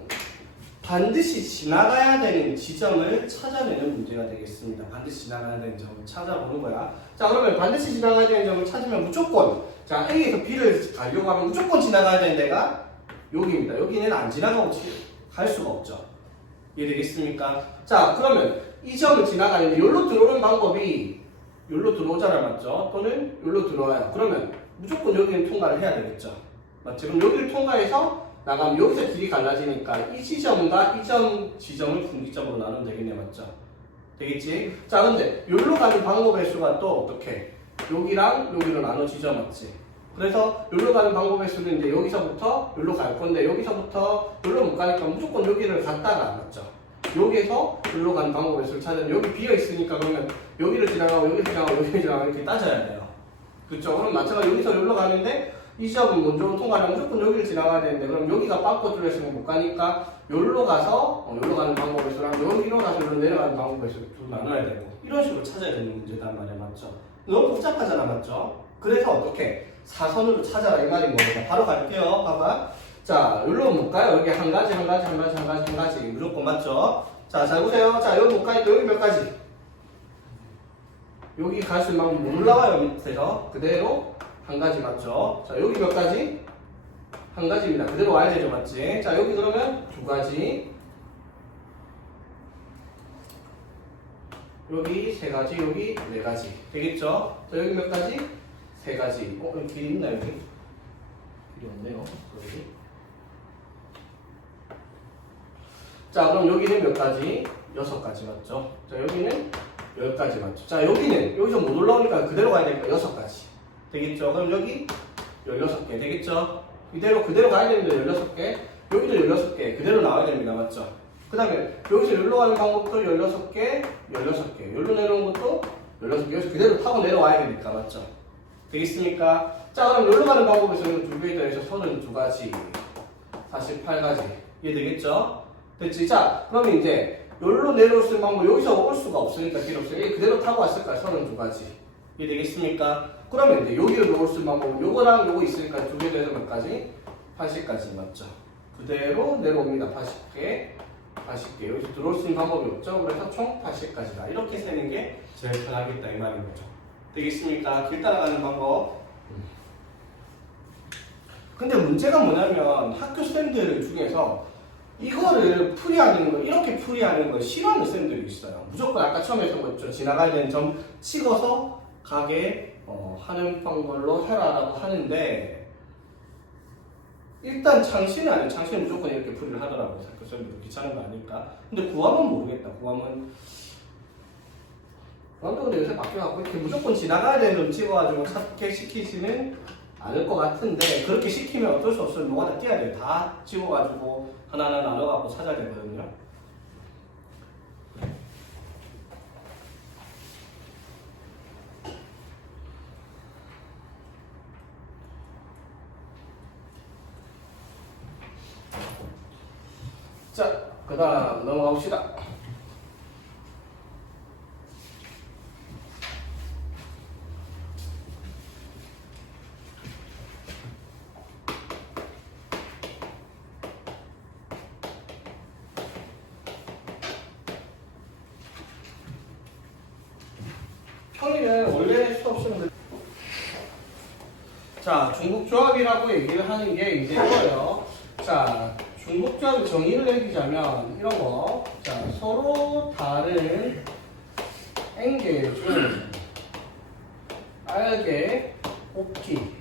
반드시 지나가야 되는 지점을 찾아내는 문제가 되겠습니다. 반드시 지나가야 되는 점을 찾아보는 거야. 자, 그러면 반드시 지나가야 되는 점을 찾으면 무조건 자, A에서 B를 가려고 하면 무조건 지나가야 되는 데가 여기입니다. 여기는 안 지나가고 갈 수가 없죠. 이해되겠습니까? 자, 그러면 이 점을 지나가는데 여기로 들어오는 방법이 여기로 들어오잖아, 맞죠? 또는 여기로 들어와요. 그러면 무조건 여기는 통과를 해야 되겠죠. 맞죠? 그럼 여기를 통과해서 나가면 여기서 길이 갈라지니까 이 지점과 이 지점을 분기점으로 나누면 되겠네, 맞죠? 되겠지? 자, 근데 여기로 가는 방법의 수가 또 어떻게? 여기랑 여기로 나눠지죠, 맞지? 그래서 여기로 가는 방법의 수는 이제 여기서부터 여기로 갈 건데 여기서부터 여기로 못 가니까 무조건 여기를 갔다가, 맞죠? 여기에서 여기로 가는 방법의 수를 찾으면 여기 비어 있으니까 그러면 여기를 지나가고 여기를 지나가고 여기를 지나가고 이렇게 따져야 돼요. 그렇죠? 그럼 마찬가지로 여기서 여기로 가는데 이 지점은 먼저 통과하면 무조건 여기를 지나가야 되는데 그럼 여기가 빵꾸 뚫렸으면 못 가니까 여기로 가서 여기로 가는 방법의 수랑 여기로 가서 여기로 내려가는 방법의 수를 두 나눠야 되고 이런 식으로 찾아야 되는 문제단 말이야, 맞죠? 너무 복잡하잖아, 맞죠? 그래서 어떻게? 사선으로 찾아라 이 말인 겁니다. 바로 갈게요. 봐봐. 자, 여기로 못 가요. 여기 한 가지 무조건 맞죠? 자, 잘 보세요. 자, 여기 못 가니까 여기 몇 가지? 여기 갈 수 있는 방법이 못 올라와요, 밑에서. 그대로 한 가지 맞죠? 자, 여기 몇 가지? 한 가지입니다. 그대로 와야 되죠, 맞지? 자, 여기 그러면 두 가지. 여기 세 가지, 여기 네 가지. 되겠죠? 자, 여기 몇 가지? 세 가지. 여기 길이 있나, 여기? 길이 없네요. 여기. 자, 그럼 여기는 몇 가지? 6가지 맞죠? 자, 여기는 10가지 맞죠? 자, 여기는 여기서 못 올라오니까 그대로 가야 되니까 6가지 되겠죠? 그럼 여기 16개 되겠죠? 그대로 가야 되는데 16개 여기도 16개 그대로 나와야 됩니다. 맞죠? 그 다음에 여기서 여기로 가는 방법도 16개 16개 여기로 내려오는 것도 16개 여기서 그대로 타고 내려와야 되니까 맞죠? 되겠습니까? 자, 그럼 여기로 가는 방법에서는 2개에 더해서 32가지 48가지 이해되겠죠? 됐지? 자, 그러면 이제 여기로 내려올 수 있는 방법 여기서 올 수가 없으니까 필요 없어요. 그대로 타고 왔을까요? 32가지 이해되겠습니까? 그러면 이제 여기로 올 수 있는 방법은 요거랑 요거 있으니까 2개 더해서 몇 가지? 80가지 맞죠? 그대로 내려옵니다. 80개 여기서 들어올 수 있는 방법이 없죠? 그래서 총 80가지다 이렇게 세는 게 제일 편하겠다 이 말인 거죠. 되겠습니까? 길 따라가는 방법. 근데 문제가 뭐냐면 학교 쌤들 중에서 이거를 풀이하는 거, 이렇게 풀이하는 걸 싫어하는 쌤들이 있어요. 무조건 아까 처음에 했었죠. 지나가야 되는 점 찍어서 가게 하는 걸로 해라라고 하는데, 일단 창시는 아니에요. 창시는 무조건 이렇게 풀이를 하더라고요. 그 쌤들도 귀찮은 거 아닐까? 근데 구함은 모르겠다. 구함도 근데 요새 바뀌어갖고 이렇게 무조건 지나가야 되는 점 찍어가지고 찾게 시키지는 않을 것 같은데, 그렇게 시키면 어쩔 수 없어요. 뭐가 다 띄어야 돼요. 다 찍어가지고 하나하나 나눠갖고 찾아야 되거든요. 자, 그 다음 넘어가 봅시다. 평일은 원래 수업 시간들. 자, 중복조합이라고 얘기를 하는 게 이제 이거예요. 자, 중복조합의 정의를 내리자면 이런 거. 자, 서로 다른 N개 중 R개 곱기.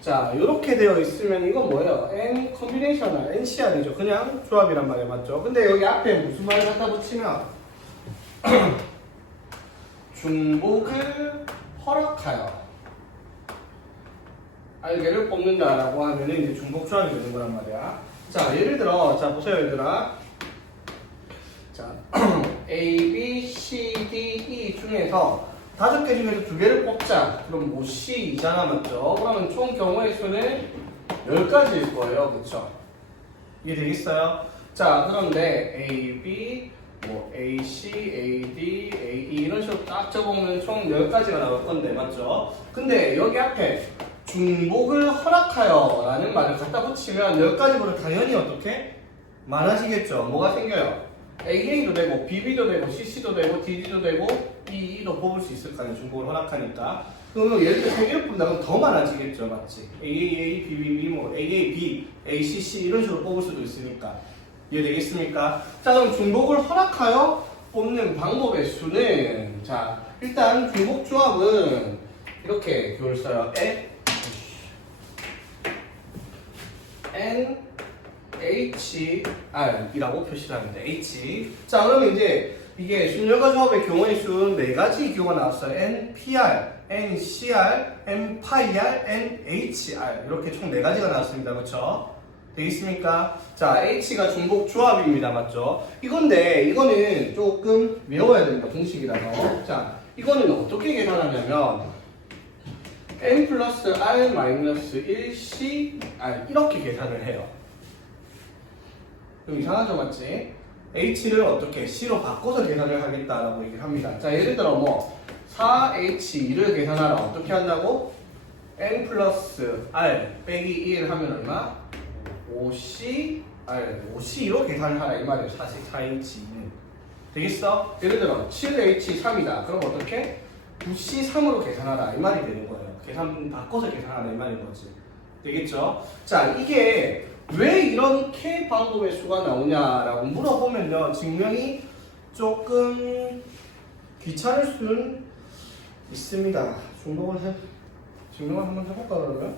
자, 이렇게 되어 있으면 이건 뭐예요? N 컨비네이셔널, NCR이죠. 그냥 조합이란 말이에요. 맞죠? 근데 여기 앞에 무슨 말을 갖다 붙이면 중복을 허락하여 R개를 뽑는다라고 하면 이제 중복 조합이 되는 거란 말이야. 자, 예를 들어, 자, 보세요, 얘들아. 자, A, B, C, D, E 중에서 5개 중에서 2개를 뽑자. 그럼 뭐 C2잖아, 맞죠? 그러면 총 경우의 수는 10가지일 거예요, 그쵸? 이해되겠어요? 자, 그런데 A, B, 뭐 A, C, A, D, A, E 이런 식으로 딱 적어보면 총 10가지가 나올 건데, 맞죠? 근데 여기 앞에 중복을 허락하여 라는 말을 갖다 붙이면 10가지보다 당연히 어떻게? 많아지겠죠. 뭐가 생겨요? AA도 되고 BB도 되고 CC도 되고 DD도 되고 EE도 뽑을 수 있을 거 아니에요. 중복을 허락하니까. 그러면 예를 들어 3개를 뽑는다 그러면 더 많아지겠죠. 맞지? AAA, BBB, 뭐 AAB, ACC 이런 식으로 뽑을 수도 있으니까. 이해되겠습니까? 자, 그럼 중복을 허락하여 뽑는 방법의 수는, 자, 일단 중복 조합은 이렇게 교를 써요. N, H, R이라고 표시를 합니다. H. 자, 그러면 이제 이게 순열과 조합의 경우의 수는 4가지 기호가 나왔어요. N, PR, N, CR, N, PIR, N, HR. 이렇게 총 4가지가 나왔습니다. 그렇죠? 되겠습니까? 자, H가 중복 조합입니다. 맞죠? 이거는 조금 외워야 됩니다. 공식이라서. 자, 이거는 어떻게 계산하냐면 N 플러스 R 마이너스 1 C R 이렇게 계산을 해요. 좀 이상하죠, 맞지? H를 어떻게 C로 바꿔서 계산을 하겠다라고 얘기를 합니다. 자, 예를 들어 뭐 4H2를 계산하라 어떻게 한다고? N 플러스 R 빼기 1 하면 얼마? 5C R 5C로 계산을 하라 이 말이에요. 4H2는 되겠어? 예를 들어 7H3이다. 그럼 어떻게? 9C3으로 계산하라 이 말이 되는 거예요. 계산 바꿔서 계산하라 이 말인 거지. 되겠죠? 자, 이게 왜 이렇게 방법의 수가 나오냐라고 물어보면요, 증명이 조금 귀찮을 수는 있습니다. 증명을 한번 해볼까 그러면?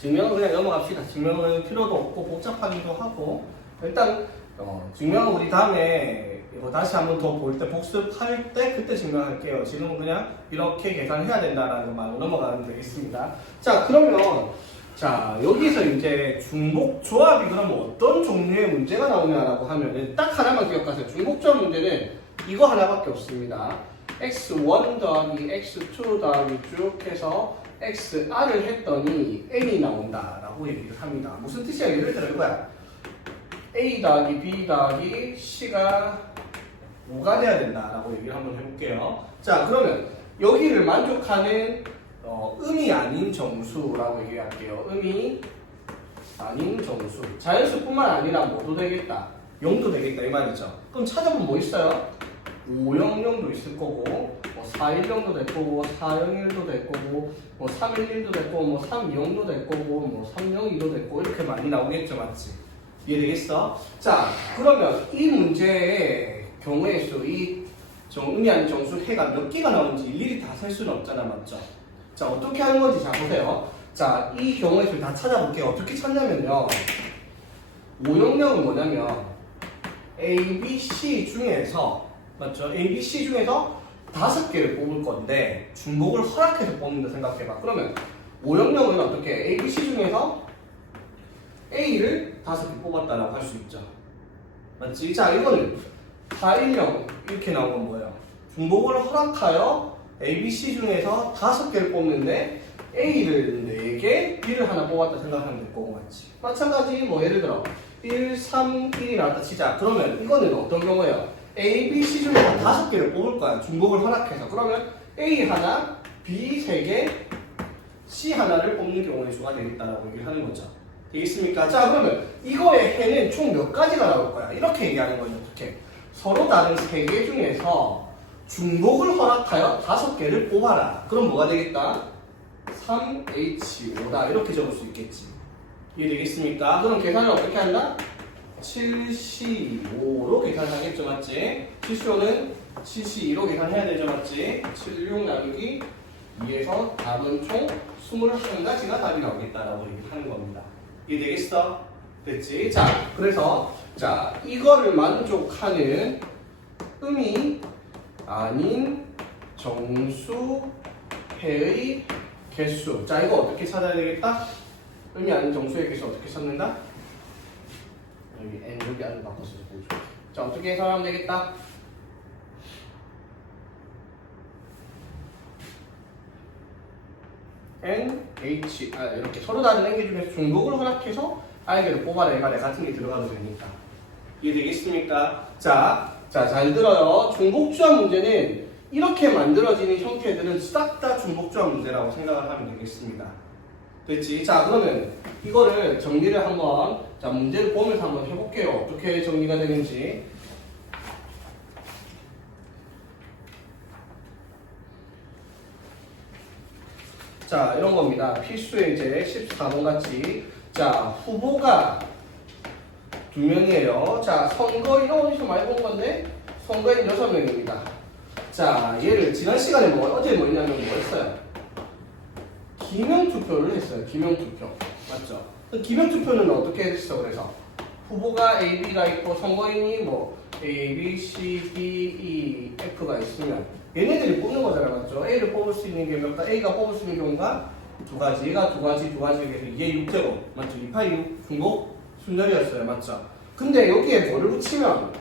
증명은 그냥 넘어갑시다. 증명은 필요도 없고 복잡하기도 하고, 일단 증명은 우리 다음에 이거 다시 한번 더 볼 때 복습할 때 그때 증명할게요. 지금은 그냥 이렇게 계산해야 된다라는 말로 넘어가면 되겠습니다. 자, 그러면 자, 여기서 이제 중복 조합이 그러면 어떤 종류의 문제가 나오냐라고 하면은 딱 하나만 기억하세요. 중복 조합 문제는 이거 하나밖에 없습니다. x1 더하기 x2 더하기 쭉 해서 xr을 했더니 n이 나온다라고 얘기를 합니다. 무슨 뜻이야? 예를 들어 이거야. a 더하기 b 더하기 c가 5가 돼야 된다라고 얘기를 한번 해볼게요. 자, 그러면 여기를 만족하는 음이 아닌 정수라고 얘기할게요. 음이 아닌 정수. 자연수뿐만 아니라 뭐도 되겠다. 0도 되겠다 이 말이죠. 그럼 찾아보면 뭐 있어요? 500도 있을 거고, 뭐 410도 될 거고, 401도 될 거고, 뭐 311도 될 거고, 뭐 320도 될 거고, 뭐 302도 될 거고, 이렇게 많이 나오겠죠, 맞지? 이해되겠어? 자, 그러면 이 문제의 경우의 수, 이 의미하는 정수 해가 몇 개가 나오는지 일일이 다 셀 수는 없잖아, 맞죠? 자, 어떻게 하는 건지 잘 보세요. 자, 이 경우의 수 다 찾아볼게요. 어떻게 찾냐면요. 500은 뭐냐면 A, B, C 중에서 맞죠? A, B, C 중에서 5개를 뽑을 건데 중복을 허락해서 뽑는다 생각해봐. 그러면 500은 어떻게 A, B, C 중에서 A를 5개 뽑았다라고 할 수 있죠. 맞지? 자, 이거는 410 이렇게 나온 건 뭐예요? 중복을 허락하여 A, B, C 중에서 5개를 뽑는데 A를 4개, B를 하나 뽑았다 생각하면 될 거고, 맞지? 마찬가지 뭐 예를 들어 1, 3, 1이 나왔다 치자. 그러면 이거는 어떤 경우예요? A, B, C 중에서 5개를 뽑을 거야. 중복을 허락해서. 그러면 A 하나, B 3개, C 하나를 뽑는 경우의 수가 되겠다라고 얘기를 하는 거죠. 되겠습니까? 자, 그러면 이거의 해는 총 몇 가지가 나올 거야? 이렇게 얘기하는 거죠. 어떻게? 서로 다른 3개 중에서 중복을 허락하여 5개를 뽑아라. 그럼 뭐가 되겠다? 3H5다. 이렇게 적을 수 있겠지. 이해되겠습니까? 그럼 계산을 어떻게 한다? 7C5로 계산하겠죠, 맞지? 7C5는 7C2로 계산해야 되죠, 맞지? 76 나누기 2에서 답은 총 21가지가 답이 나오겠다라고 얘기하는 겁니다. 이해되겠어? 됐지? 자, 그래서 자, 이거를 만족하는 음이 아닌 정수해의 개수. 자, 이거 어떻게 찾아야 되겠다? 의미 아닌 정수의 개수 어떻게 찾는다? 여기 n 여기 안을 바꿔서 보죠. 자, 어떻게 해석하면 되겠다? n, h, 이렇게 서로 다른 n개 중에서 중복을 허락해서 i개를 뽑아라. 이 말에 같은 게 들어가도 되니까. 이해되겠습니까? 자, 잘 들어요. 중복주합 문제는 이렇게 만들어지는 형태들은 싹 다 중복주합 문제라고 생각을 하면 되겠습니다. 됐지? 자, 그러면 이거를 정리를 한번, 자, 문제를 보면서 한번 해볼게요. 어떻게 정리가 되는지. 자, 이런 겁니다. 필수의 이제 14번 같이. 자, 후보가 2명이에요. 자, 선거인, 어디서 많이 본 건데? 선거인 6명입니다. 자, 얘를 지난 시간에 어제 뭐 했냐면 뭐 했어요? 기명투표를 했어요. 기명투표. 맞죠? 기명투표는 어떻게 했어? 그래서 후보가 A, B가 있고 선거인이 뭐 A, B, C, D, E, F가 있으면 얘네들이 뽑는 거잖아. 맞죠? A를 뽑을 수 있는 게 몇 가? A가 뽑을 수 있는 경우가 2가지. 얘가 2가지 해서 이게 6제곱. 맞죠? 2, 8, 6 중복 순열이었어요. 맞죠? 근데 여기에 뭐를 붙이면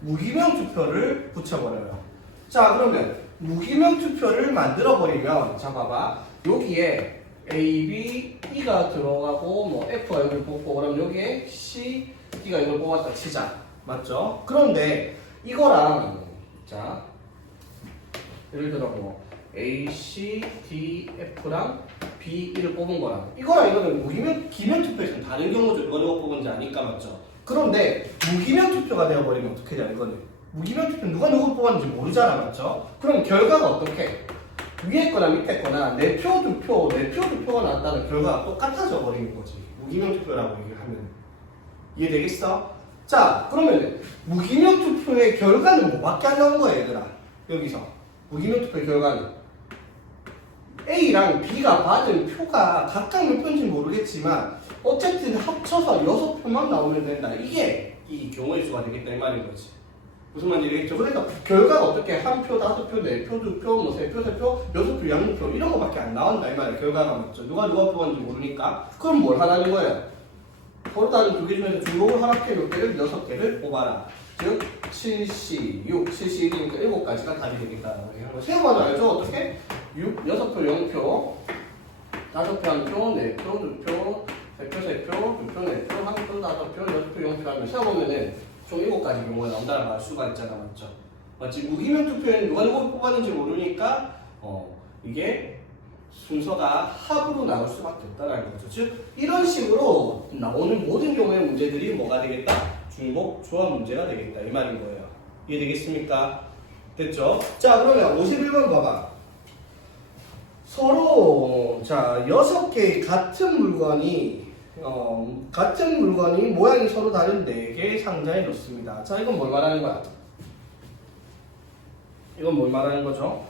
무기명투표를 붙여버려요. 자, 그러면 무기명투표를 만들어버리면 자, 봐봐. 여기에 A, B, E가 들어가고 뭐 F가 여기를 뽑고 그럼 여기에 C, D가 이걸 뽑았다 치자. 맞죠? 그런데 이거랑 자 예를 들어 뭐 A, C, D, F랑 B, E를 뽑은 거랑 이거랑 이거는 기명투표에서는 다른 경우죠. 누가 뽑은지 아니까. 맞죠? 그런데 무기명투표가 되어버리면 어떻게 돼요? 이거는 무기명투표 누가 누구 뽑았는지 모르잖아. 맞죠? 그럼 결과가 어떻게? 위에 거나 밑에 거나 내 표, 두 표, 내 표, 두 표가 나왔다는 결과가 똑같아져 버리는 거지. 무기명투표라고 얘기를 하면. 이해되겠어? 자, 그러면 무기명투표의 결과는 뭐밖에 안 나온 거야, 얘들아. 여기서. 무기명투표의 결과는 A랑 B가 받은 표가 각각 몇 표인지 모르겠지만 어쨌든 합쳐서 6표만 나오면 된다. 이게 이 경우의 수가 되겠다 이 말인 거지. 무슨 말인지 알겠죠? 그래서 결과가 어떻게 한 표, 5표, 4표, 2표, 뭐 3표, 3표, 6표, 양육표 이런 거밖에 안 나온다 이 말이야. 결과가 맞죠? 누가 뽑았는지 모르니까. 그럼 뭘 하라는 거예요? 서로 다른 2개 중에서 중복을 하락해 몇 개를 6개를 뽑아라. 즉 7C, 6, 7C, 1이니까 7가지가 답이 되겠다라고 얘기하는 거예요. 세워봐도 알죠? 어떻게? 6, 6표, 0표, 5표, 1표, 4표, 2표, 3표, 3표, 2표, 4표, 1표, 5표, 6표, 0표 하면 세워보면은 총 7가지 경우가 나온다는 알 수가 있잖아. 맞죠? 맞지? 무기명투표에는 누가 누구 뽑았는지 모르니까 이게 순서가 합으로 나올 수밖에 없다는 거죠. 즉 이런 식으로 나오는 모든 경우의 문제들이 뭐가 되겠다? 중복 조합 문제가 되겠다 이 말인 거예요. 이해되겠습니까? 됐죠? 자, 그러면 51번 봐봐. 서로 자 6개의 같은 물건이 모양이 서로 다른 4개의 상자에 넣습니다. 자, 이건 뭘 말하는 거야? 이건 뭘 말하는 거죠?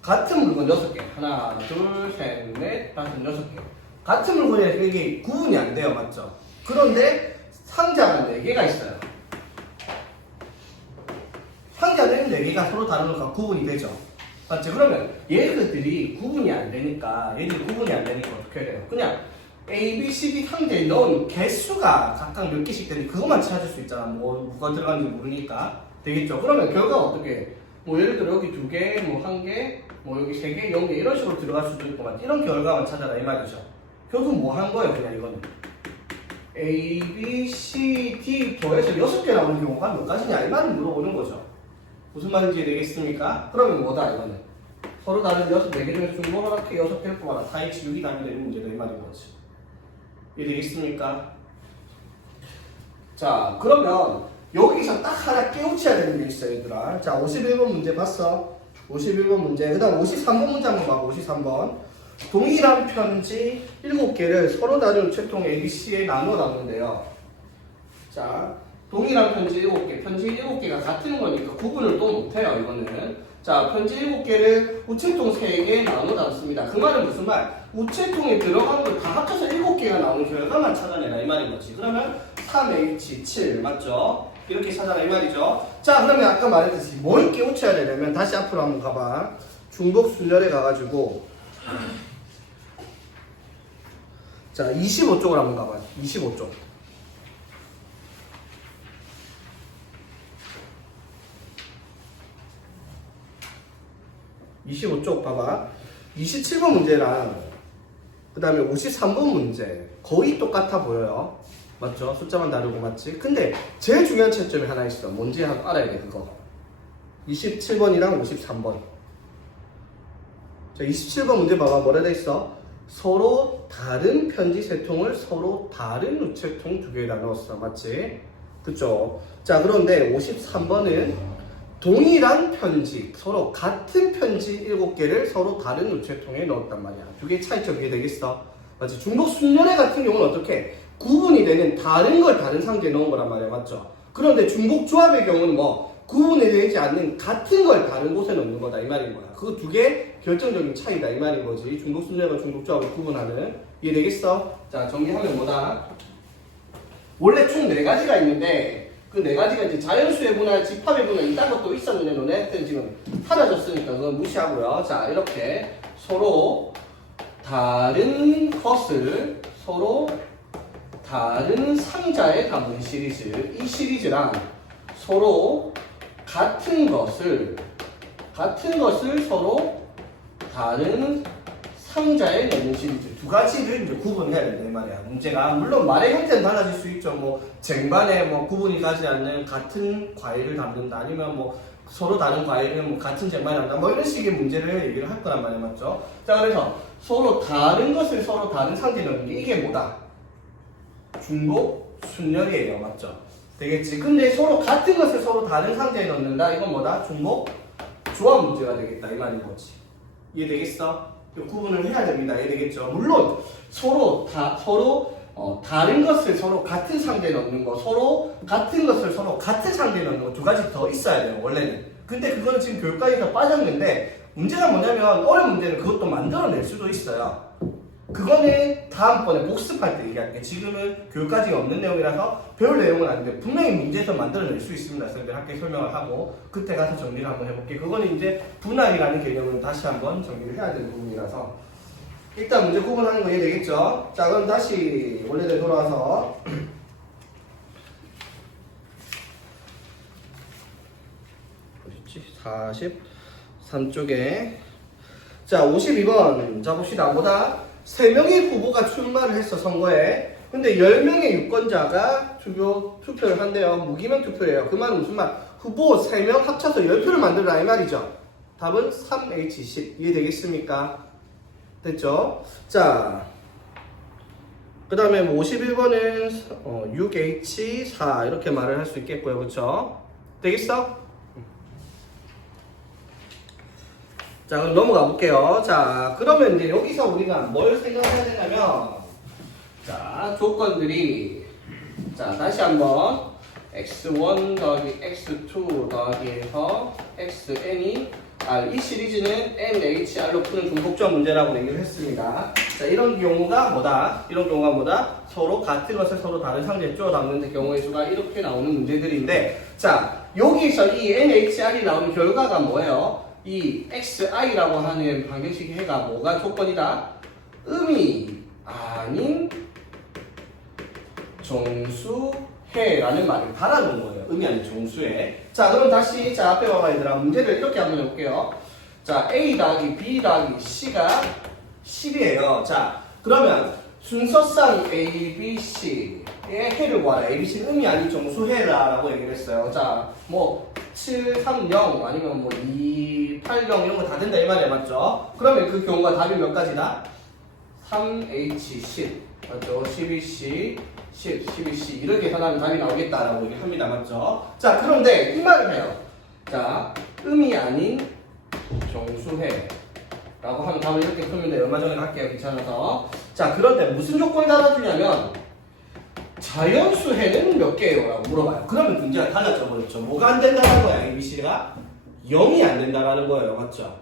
같은 물건 6개. 하나, 둘, 셋, 넷, 다섯, 6개. 같은 물건이 이게 구분이 안 돼요. 맞죠? 그런데 상자가 4개가 있어요. 상자는 4개가 서로 다른 것과 구분이 되죠. 맞죠? 그러면 얘들이 구분이 안 되니까 어떻게 해야 돼요? 그냥 A, B, C, D 상자에 넣은 개수가 각각 몇 개씩 되는데 그것만 찾을 수 있잖아. 뭐가 들어가는지 모르니까. 되겠죠? 그러면 결과가 어떻게 해? 뭐 예를 들어 여기 2개, 뭐 1개, 뭐 여기 3개, 0개 이런 식으로 들어갈 수도 있고 이런 결과만 찾아라 이 말이죠. 결국 뭐 한 거예요? 그냥 이거는 A, B, C, D 더해서 6개 나오는 경우가 몇 가지냐 이 말을 물어보는 거죠. 무슨 말인지 되겠습니까? 그러면 뭐다 이거는 서로 다른 4개 중에서 중복을 할게 6개를 뽑아라 4x 6이 답이 되는 문제다 이 말인 거지. 이해되겠습니까? 자, 그러면 여기서 딱 하나 깨우쳐야 되는 게 있어요 얘들아. 자, 51번 문제 봤어? 51번 문제. 그 다음 53번 문제 한번 봐. 53번. 동일한 편지 7개를 서로 다른 우체통 ABC에 나누어 놨는데요. 자, 동일한 편지 7개. 편지 7개가 같은 거니까 구분을 또 못해요 이거는. 자, 편지 7개를 우체통 3개에 나누어 놨습니다. 그 말은 무슨 말? 우체통에 들어간 걸 다 합쳐서 7개가 나오는 결과만 찾아내라 이 말인 거지. 그러면 3H7 맞죠? 이렇게 찾아라 이 말이죠. 자, 그러면 아까 말했듯이 뭘 깨우쳐야 되냐면 다시 앞으로 한번 가봐. 중복 순열에 가가지고 자 25쪽으로 한번 가봐. 25쪽. 25쪽 봐봐. 27번 문제랑 그 다음에 53번 문제 거의 똑같아 보여요. 맞죠? 숫자만 다르고 맞지? 근데 제일 중요한 차이점이 하나 있어. 뭔지 알아야 돼 그거. 27번이랑 53번. 자, 27번 문제 봐봐. 뭐라 돼 있어? 서로 다른 편지 3통을 서로 다른 우체통 2개에다 넣었어. 맞지? 그쵸? 자, 그런데 53번은 동일한 편지, 서로 같은 편지 7개를 서로 다른 우체통에 넣었단 말이야. 두 개의 차이점 이해되겠어? 맞지? 중복 순열애 같은 경우는 어떻게? 구분이 되는 다른 걸 다른 상자에 넣은 거란 말이야. 맞죠? 그런데 중복 조합의 경우는 뭐 구분이 되지 않는 같은 걸 다른 곳에 넣는 거다 이 말인 거야. 그 두 개 결정적인 차이다 이 말인 거지. 중복 순열과 중복 조합을 구분하는. 이해되겠어? 자, 정리하면 뭐다? 원래 총 4가지가 있는데 그 4가지가 이제 자연수의 집합의 분할 이딴 것도 있었는데 너네한테는 지금 사라졌으니까 그건 무시하고요. 자, 이렇게 서로 다른 것을 서로 다른 상자에 담은 시리즈. 이 시리즈랑 서로 같은 것을 서로 다른 상자에 넣는 시리즈. 2가지를 이제 구분해야 된다 이 말이야. 문제가 물론 말의 형태는 달라질 수 있죠. 뭐 쟁반에 뭐 구분이 가지 않는 같은 과일을 담는다. 아니면 뭐 서로 다른 과일을 뭐 같은 쟁반에 담는다. 뭐 이런 식의 문제를 얘기를 할 거란 말이야. 맞죠? 자, 그래서 서로 다른 것을 서로 다른 상자에 넣는 게 이게 뭐다? 중복 순열이에요. 맞죠? 되겠지? 근데 서로 같은 것을 서로 다른 상자에 넣는다. 이건 뭐다? 중복 조합 문제가 되겠다 이 말인 거지. 이해되겠어? 구분을 해야 됩니다. 이해되겠죠? 물론 서로 다른 것을 서로 같은 상자에 넣는 거, 서로 같은 것을 서로 같은 상자에 넣는 거 2가지 더 있어야 돼요. 원래는. 근데 그거는 지금 교육과에서 빠졌는데 문제가 뭐냐면 어려운 문제는 그것도 만들어낼 수도 있어요. 그거는 다음번에 복습할 때 얘기할게. 지금은 교육까지가 없는 내용이라서 배울 내용은 아닌데 분명히 문제에서 만들어낼 수 있습니다. 선생님들 학교에 설명을 하고 그때 가서 정리를 한번 해볼게. 그거는 이제 분할이라는 개념을 다시 한번 정리를 해야 되는 부분이라서 일단 문제 구분하는 거 이해되겠죠? 자, 그럼 다시 원래대로 돌아와서 43쪽에 자 52번 자 봅시다. 뭐다? 3명의 후보가 출마를 했어 선거에. 근데 10명의 유권자가 투표를 한대요. 무기명 투표예요. 그 말은 무슨 말? 후보 3명 합쳐서 10표를 만들라 이 말이죠. 답은 3H10 이해되겠습니까? 됐죠? 자, 그 다음에 51번은 6H4 이렇게 말을 할 수 있겠고요. 그쵸? 되겠어? 자, 그럼 넘어가 볼게요. 자, 그러면 이제 여기서 우리가 뭘 생각해야 되냐면, 자, 조건들이, 자, 다시 한번, x1 더하기 x2 더하기해서 xn이, 이 시리즈는 NHR로 푸는 중복점 문제라고 얘기를 했습니다. 자, 이런 경우가 뭐다? 이런 경우가 뭐다? 서로 같은 것을 서로 다른 상자에 쪼아 담는 경우의 수가 이렇게 나오는 문제들인데, 자, 여기서 이 NHR이 나오는 결과가 뭐예요? 이 XI라고 하는 방정식 해가 뭐가 조건이다? 음이 아닌 정수해라는 말을 달아놓은 거예요. 음이 아닌 정수해. 자, 그럼 다시, 자, 앞에 봐봐, 얘들아. 문제를 이렇게 한번 해볼게요. 자, A 더하기 B 더하기 C가 10이에요. 자, 그러면 순서상 A, B, C의 해를 구하라. A, B, C는 음이 아닌 정수해라라고 얘기를 했어요. 자, 뭐, 7, 3, 0, 아니면 뭐, 2, 8, 0 이런 거 다 된다 이 말이야, 맞죠? 그러면 그 경우가 답이 몇 가지다? 3H, 10. 맞죠? 12C, 10, 12C. 이렇게 계산하면 답이 나오겠다라고 얘기합니다. 맞죠? 자, 그런데 이 말을 해요. 자, 음이 아닌 정수해. 라고 하면 답을 이렇게 풀면 돼요. 얼마 전에 할게요. 귀찮아서. 자, 그런데 무슨 조건을 달아주냐면, 자연수해는 몇 개예요? 라고 물어봐요. 그러면 문제가 달라져 버렸죠. 뭐가 안 된다는 거야, ABC가? 0이 안 된다라는 거예요. 맞죠?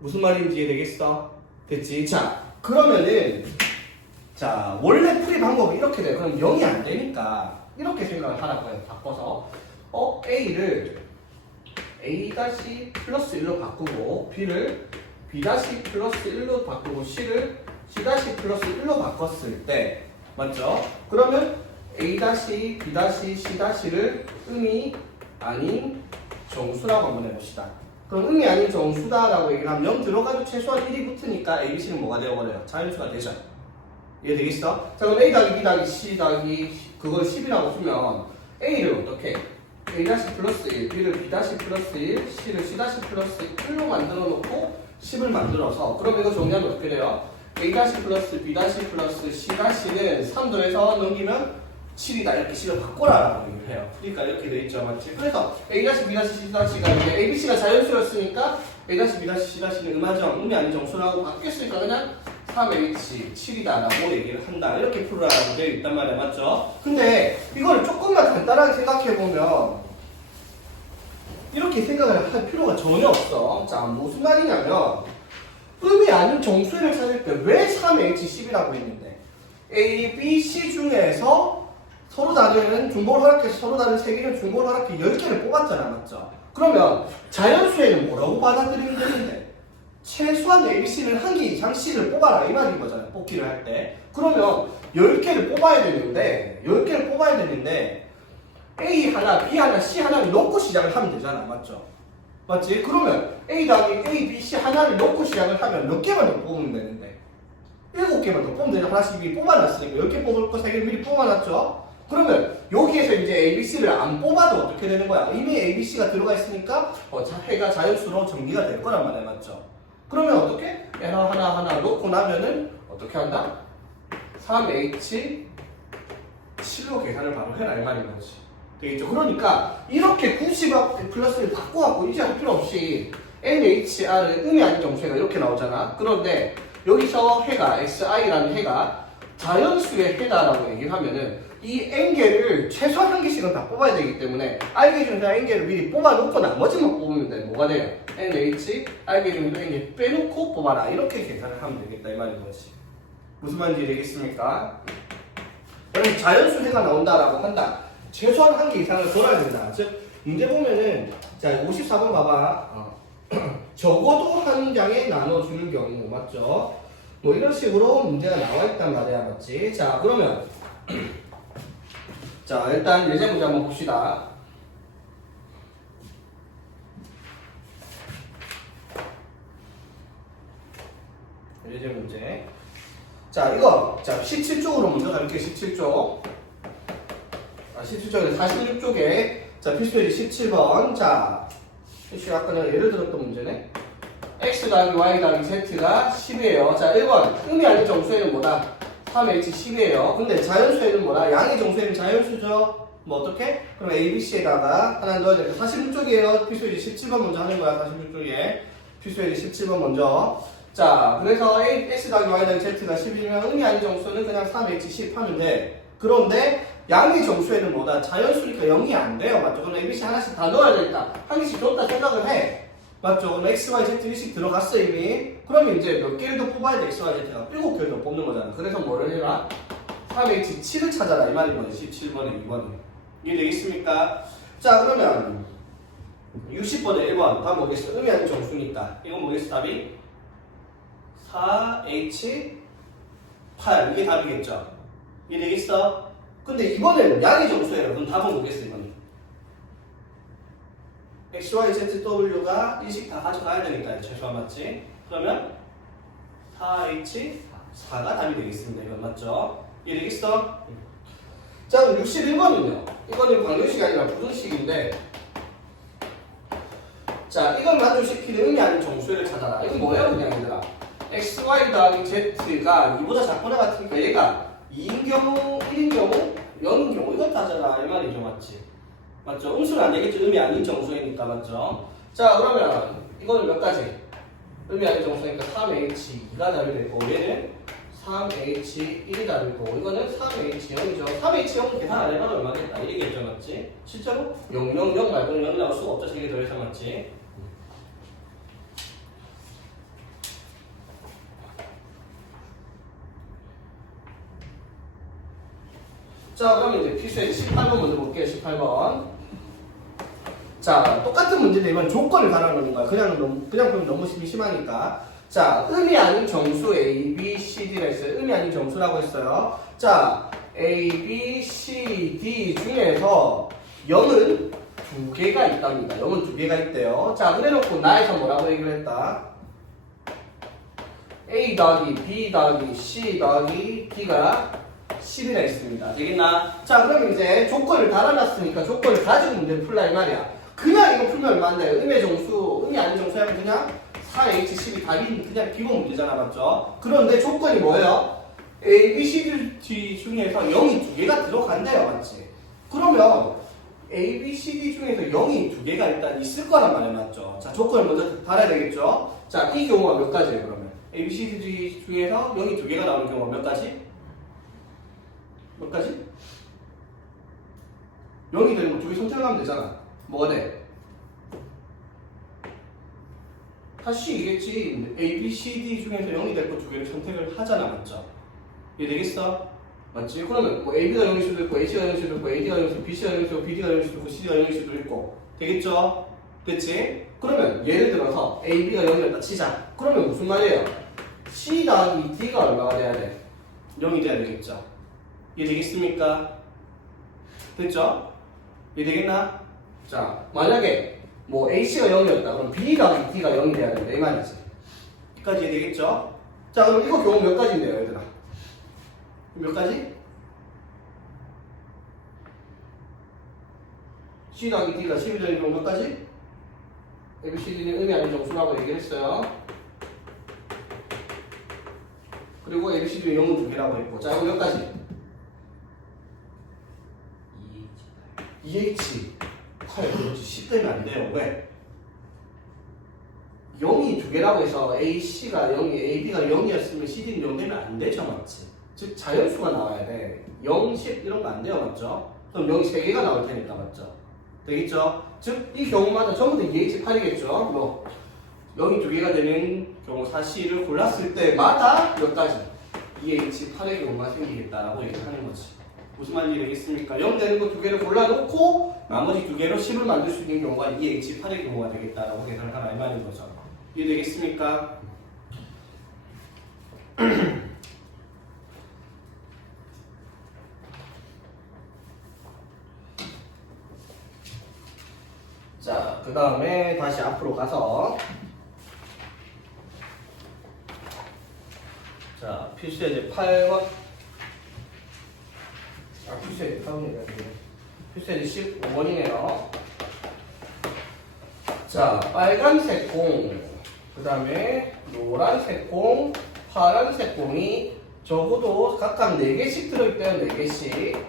무슨 말인지 이해되겠어? 됐지? 자, 그러면은, 자, 원래 풀이 방법이 이렇게 돼요. 그럼 0이 안 되니까, 이렇게 생각을 하라고 해요. 바꿔서. A를 A- 플러스 1로 바꾸고, B를 B- 플러스 1로 바꾸고, C를 C- 플러스 1로 바꿨을 때, 맞죠? 그러면 A-, B-, C-를 음이 아닌 정수라고 한번 해봅시다. 그럼 음이 아닌 정수다라고 얘기를 하면 0 들어가도 최소한 1이 붙으니까 A, B, C는 뭐가 되어버려요? 자연수가 되죠. 이해되겠어? 자, 그럼 A 더하기 B 더하기 C 더하기 그걸 10이라고 쓰면 A를 어떻게? A- 플러스 1, B를 B- 플러스 1, C를 C- 플러스 1로 만들어 놓고 10을 만들어서 그럼 이거 정리하면 어떻게 돼요? A- 플러스 B- 플러스 C-는 3도에서 넘기면 7이다 이렇게 C를 바꿔라라고 얘기를 해요. 그러니까 이렇게 돼 있죠, 맞지? 그래서 A- B- C-가 이제 A, B, C가 자연수였으니까 A- B- C-는 음화정, 음이 아닌 정수라고 바뀌었으니까 그냥 3H 7이다라고 얘기를 한다. 이렇게 풀으라고 되어 있단 말이야, 맞죠? 근데 이걸 조금만 간단하게 생각해 보면 이렇게 생각을 할 필요가 전혀 없어. 자, 무슨 말이냐면 음이 아닌 정수를 찾을 때 왜 3H10이라고 했는데 A, B, C 중에서 서로 다른 중복을 허락해서 서로 다른 세 개는 중복을 허락해 10개를 뽑았잖아, 맞죠? 그러면 자연수에는 뭐라고 받아들이면 되는데 최소한 ABC는 한 개 이상 C를 뽑아라 이 말인 거잖아요. 뽑기를 할 때. 그러면 10개를 뽑아야 되는데 A 하나, B 하나, C 하나를 넣고 시작을 하면 되잖아. 맞죠? 맞지? 그러면 A 더하기 A, B, C 하나를 넣고 시작을 하면 몇 개만 더 뽑으면 되는데 7개만 더 뽑으면 되죠. 하나씩 미리 뽑아놨으니까 10개 뽑을 거 3개 미리 뽑아놨죠? 그러면 여기에서 이제 A, B, C를 안 뽑아도 어떻게 되는 거야? 이미 A, B, C가 들어가 있으니까 해가 자연수로 정리가 될 거란 말이야. 맞죠? 그러면 어떻게? 하나 놓고 나면은 어떻게 한다? 3H 7로 계산을 바로 해라 이 말인 거지. 되겠죠? 그러니까 이렇게 90하고 플러스를 바꿔갖고 이제 할 필요 없이 NHR은 음이 아닌 정수해가 이렇게 나오잖아. 그런데 여기서 해가 XI라는 해가 자연수의 해다라고 얘기를 하면은 이 N개를 최소한 한 개씩은 다 뽑아야 되기 때문에 R개 중에서 N개를 미리 뽑아놓고 나머지만 뽑으면 돼. 뭐가 돼요? NH, R개 중에서 N개 빼놓고 뽑아라. 이렇게 계산을 하면 되겠다 이 말인 거지. 무슨 말인지 되겠습니까? 여러분 자연수 해가 나온다라고 한다. 최소한 한 개 이상을 돌아야 된다. 즉 문제 보면은 자 54번 봐봐. 적어도 한 장에 나눠주는 경우 맞죠? 뭐 이런 식으로 문제가 나와 있단 말이야, 맞지? 자 그러면 자 일단 예제 문제 한번 봅시다. 예제 문제. 자 이거 자 17쪽으로 먼저 갈게요. 17쪽. 17쪽에서 46쪽에 자 필수예제 17번 자 필수 아까 내가 예를 들었던 문제네. x 더하기 y 더하기 z가 10이에요. 자 1번 음이 아닌 정수에는 뭐다? 3H10이에요. 근데 자연수에는 뭐다? 양의 정수에는 자연수죠. 뭐 어떻게? 그럼 A, B, C에다가 하나 넣어야 돼. 46쪽이에요. 필수예제 17번 먼저 하는 거야. 46쪽에 필수의 17번 먼저. 자, 그래서 x 더하기 y 더하기 z가 10이면 의미 아닌 정수는 그냥 3h10 하면 돼. 그런데 양의 정수에는 뭐다? 자연수니까 0이 안 돼요. 맞죠? 그럼 ABC 하나씩 다 넣어야 되겠다. 한 개씩 넣었다 생각을 해. 맞죠? 그럼 x, y, z 1씩 들어갔어 이미. 그러면 이제 몇 개를 더 뽑아야 돼? x, y, z가 7개를 더 뽑는 거잖아. 그래서 뭐를 해라? 3h7을 찾아라 이 말이거든. 17번에 2번에. 이해되겠습니까? 자, 그러면 60번에 1번 답 뭐겠어? 의미 아닌 정수니까 이건 뭐겠어? 답이 4H8 이게 답이겠죠? 이해되겠어? 근데 이번엔 양의 정수예요. 그럼 답은 뭐겠어 이번엔? X, Y, Z, W가 일씩 다 가져가야 되니까 최소한 맞지? 그러면 4H4가 답이 되겠습니다. 이건 맞죠? 이해되겠어? 자, 그럼 61번은요. 이거는 방정식이 아니라 부등식인데 자, 이걸 만족시키는 의미 아닌 정수를 찾아라. 이건 뭐예요 그냥 얘들아? x, y 더하기 z가 2보다 작거나 같으니까 얘가 2인 경우, 1인 경우, 0인 경우 이걸 따져라 이 말이죠. 맞지? 맞죠? 음수는 안 되겠죠. 의미 아닌 정수이니까 맞죠? 자, 그러면 이거는 몇 가지? 의미 아닌 정수니까 3h2가 답이 되고 얘는 3h1이 답이고 이거는 3h0이죠. 3h0은 계산 안 해봐도 얼마겠다 이 얘기겠죠. 맞지? 실제로 0, 0, 0 말고는 0이 나올 수가 없죠. 3개 더해서 맞지? 자, 그러면 이제 필수의 18번 먼저 볼게요. 18번. 자, 똑같은 문제인데 이번 조건을 달아놓는 거야. 그냥 보면 너무 심하니까. 자, 의미 아닌 정수 A, B, C, D가 있어요. 의미 아닌 정수라고 했어요. 자, A, B, C, D 중에서 0은 2개가 있답니다. 0은 2개가 있대요. 자, 그래놓고 나에서 뭐라고 얘기를 했다? A 더하기 B 더하기 C 더하기 D가 10이나 있습니다. 되겠나? 자, 그럼 이제 조건을 달아놨으니까 조건을 가지고 문제를 풀라 이 말이야. 그냥 이거 풀면 얼마인데? 의미 정수, 의미 아닌 정수 하면 그냥 4H10이 답이 그냥 기본 문제잖아. 맞죠? 그런데 조건이 뭐예요? A, B, C, D 중에서 0이 2개가 들어간대요. 맞지? 그러면 A, B, C, D 중에서 0이 2개가 일단 있을 거란 말이야. 맞죠? 자, 조건을 먼저 달아야 되겠죠? 자, 이 경우가 몇 가지예요, 그러면? A, B, C, D 중에서 0이 2개가 나오는 경우가 몇 가지? 몇 가지? 0이 되는 거 2개 선택하면 되잖아. 뭐가 돼? 다시이겠지. A, B, C, D 중에서 0이 될 거 2개를 선택을 하잖아. 맞죠? 이해되겠어? 맞지? 그러면 뭐 AB가 0일 수도 있고 AC가 0일 수도 있고 AD가 0일 수도 있고 BC가 0일 수도 있고 BD가 0일 수도 있고 CD가 0일 수도 있고 되겠죠? 됐지? 그러면 예를 들어서 AB가 0이었다 치자. 그러면 무슨 말이에요? C 더하기 D가 얼마가 돼야 돼? 0이 돼야 되겠죠? 이해되겠습니까? 됐죠? 이해되겠나? 자, 만약에 뭐 AC가 0이었다 그럼 B 더하기 D가 0이 돼야 된다 이 말이지. 여기까지 이해되겠죠? 자, 그럼 이거 경우 몇 가지인데요 얘들아? 몇 가지? C 더하기 D가 10이 되는 경우 몇 가지? A, B, C, D는 의미 아닌 정수라고 얘기를 했어요. 그리고 A, B, C, D는 0은 2개라고 했고 자, 이거 몇 가지? 2H 8 그렇지 10 되면 안 돼요. 왜? 0이 2개라고 해서 AC가 0이 AB가 0이었으면 CD는 0 되면 안 되죠. 맞지? 즉 자연수가 나와야 돼. 0, 10 이런 거 안 돼요. 맞죠? 그럼 0이 3개가 나올 테니까 맞죠? 되겠죠? 즉 이 경우마다 전부 다 2H8이겠죠? 뭐 0이 2개가 되는 경우 사실을 골랐을 때마다 몇 가지? 2H8의 경우가 생기겠다라고 얘기하는 거지. 무슨 말인지 되겠습니까? 0 되는 거 2개를 골라놓고 나머지 2개로 10을 만들 수 있는 경우가 2H8의 경우가 되겠다라고 계산을 하라 이 말인 거죠. 이해되겠습니까? 자, 그 다음에 다시 앞으로 가서 자, 필수예제 8번 필수예제 8번이네요. 필수예제 15번이네요. 자, 빨간색 공, 그 다음에 노란색 공, 파란색 공이 적어도 각각 4개씩 들어있대요. 4개씩.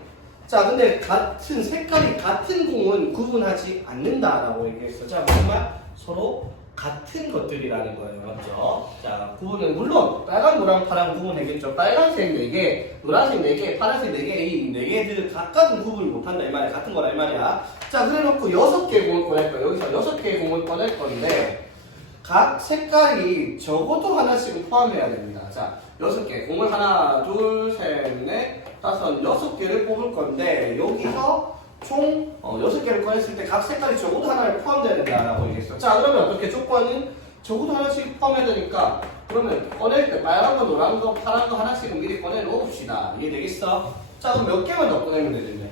자, 근데 같은 색깔이 같은 공은 구분하지 않는다라고 얘기했어. 자, 무슨 말? 서로 같은 것들이라는 거예요. 맞죠? 자, 구분은 물론 빨간, 노랑, 파랑 구분되겠죠. 빨간색 4개, 노란색 4개, 파란색 4개, 이 4개들 각각은 구분을 못한다 이 말이야. 같은 거라 이 말이야. 자, 그래놓고 6개의 공을 꺼낼 거야. 여기서 6개의 공을 꺼낼 건데 각 색깔이 적어도 하나씩은 포함해야 됩니다. 자, 6개 공을 하나, 둘, 셋, 넷, 다섯, 6개를 뽑을 건데 여기서 총 6개를 꺼냈을 때 각 색깔이 적어도 하나를 포함돼야 된다라고 얘기했어. 자, 그러면 어떻게 조건은 적어도 하나씩 포함해야 되니까 그러면 꺼낼 때 빨간 거, 노란 거, 파란 거 하나씩은 미리 꺼내 놓읍시다. 이해되겠어? 자, 그럼 몇 개만 더 꺼내면 되겠네?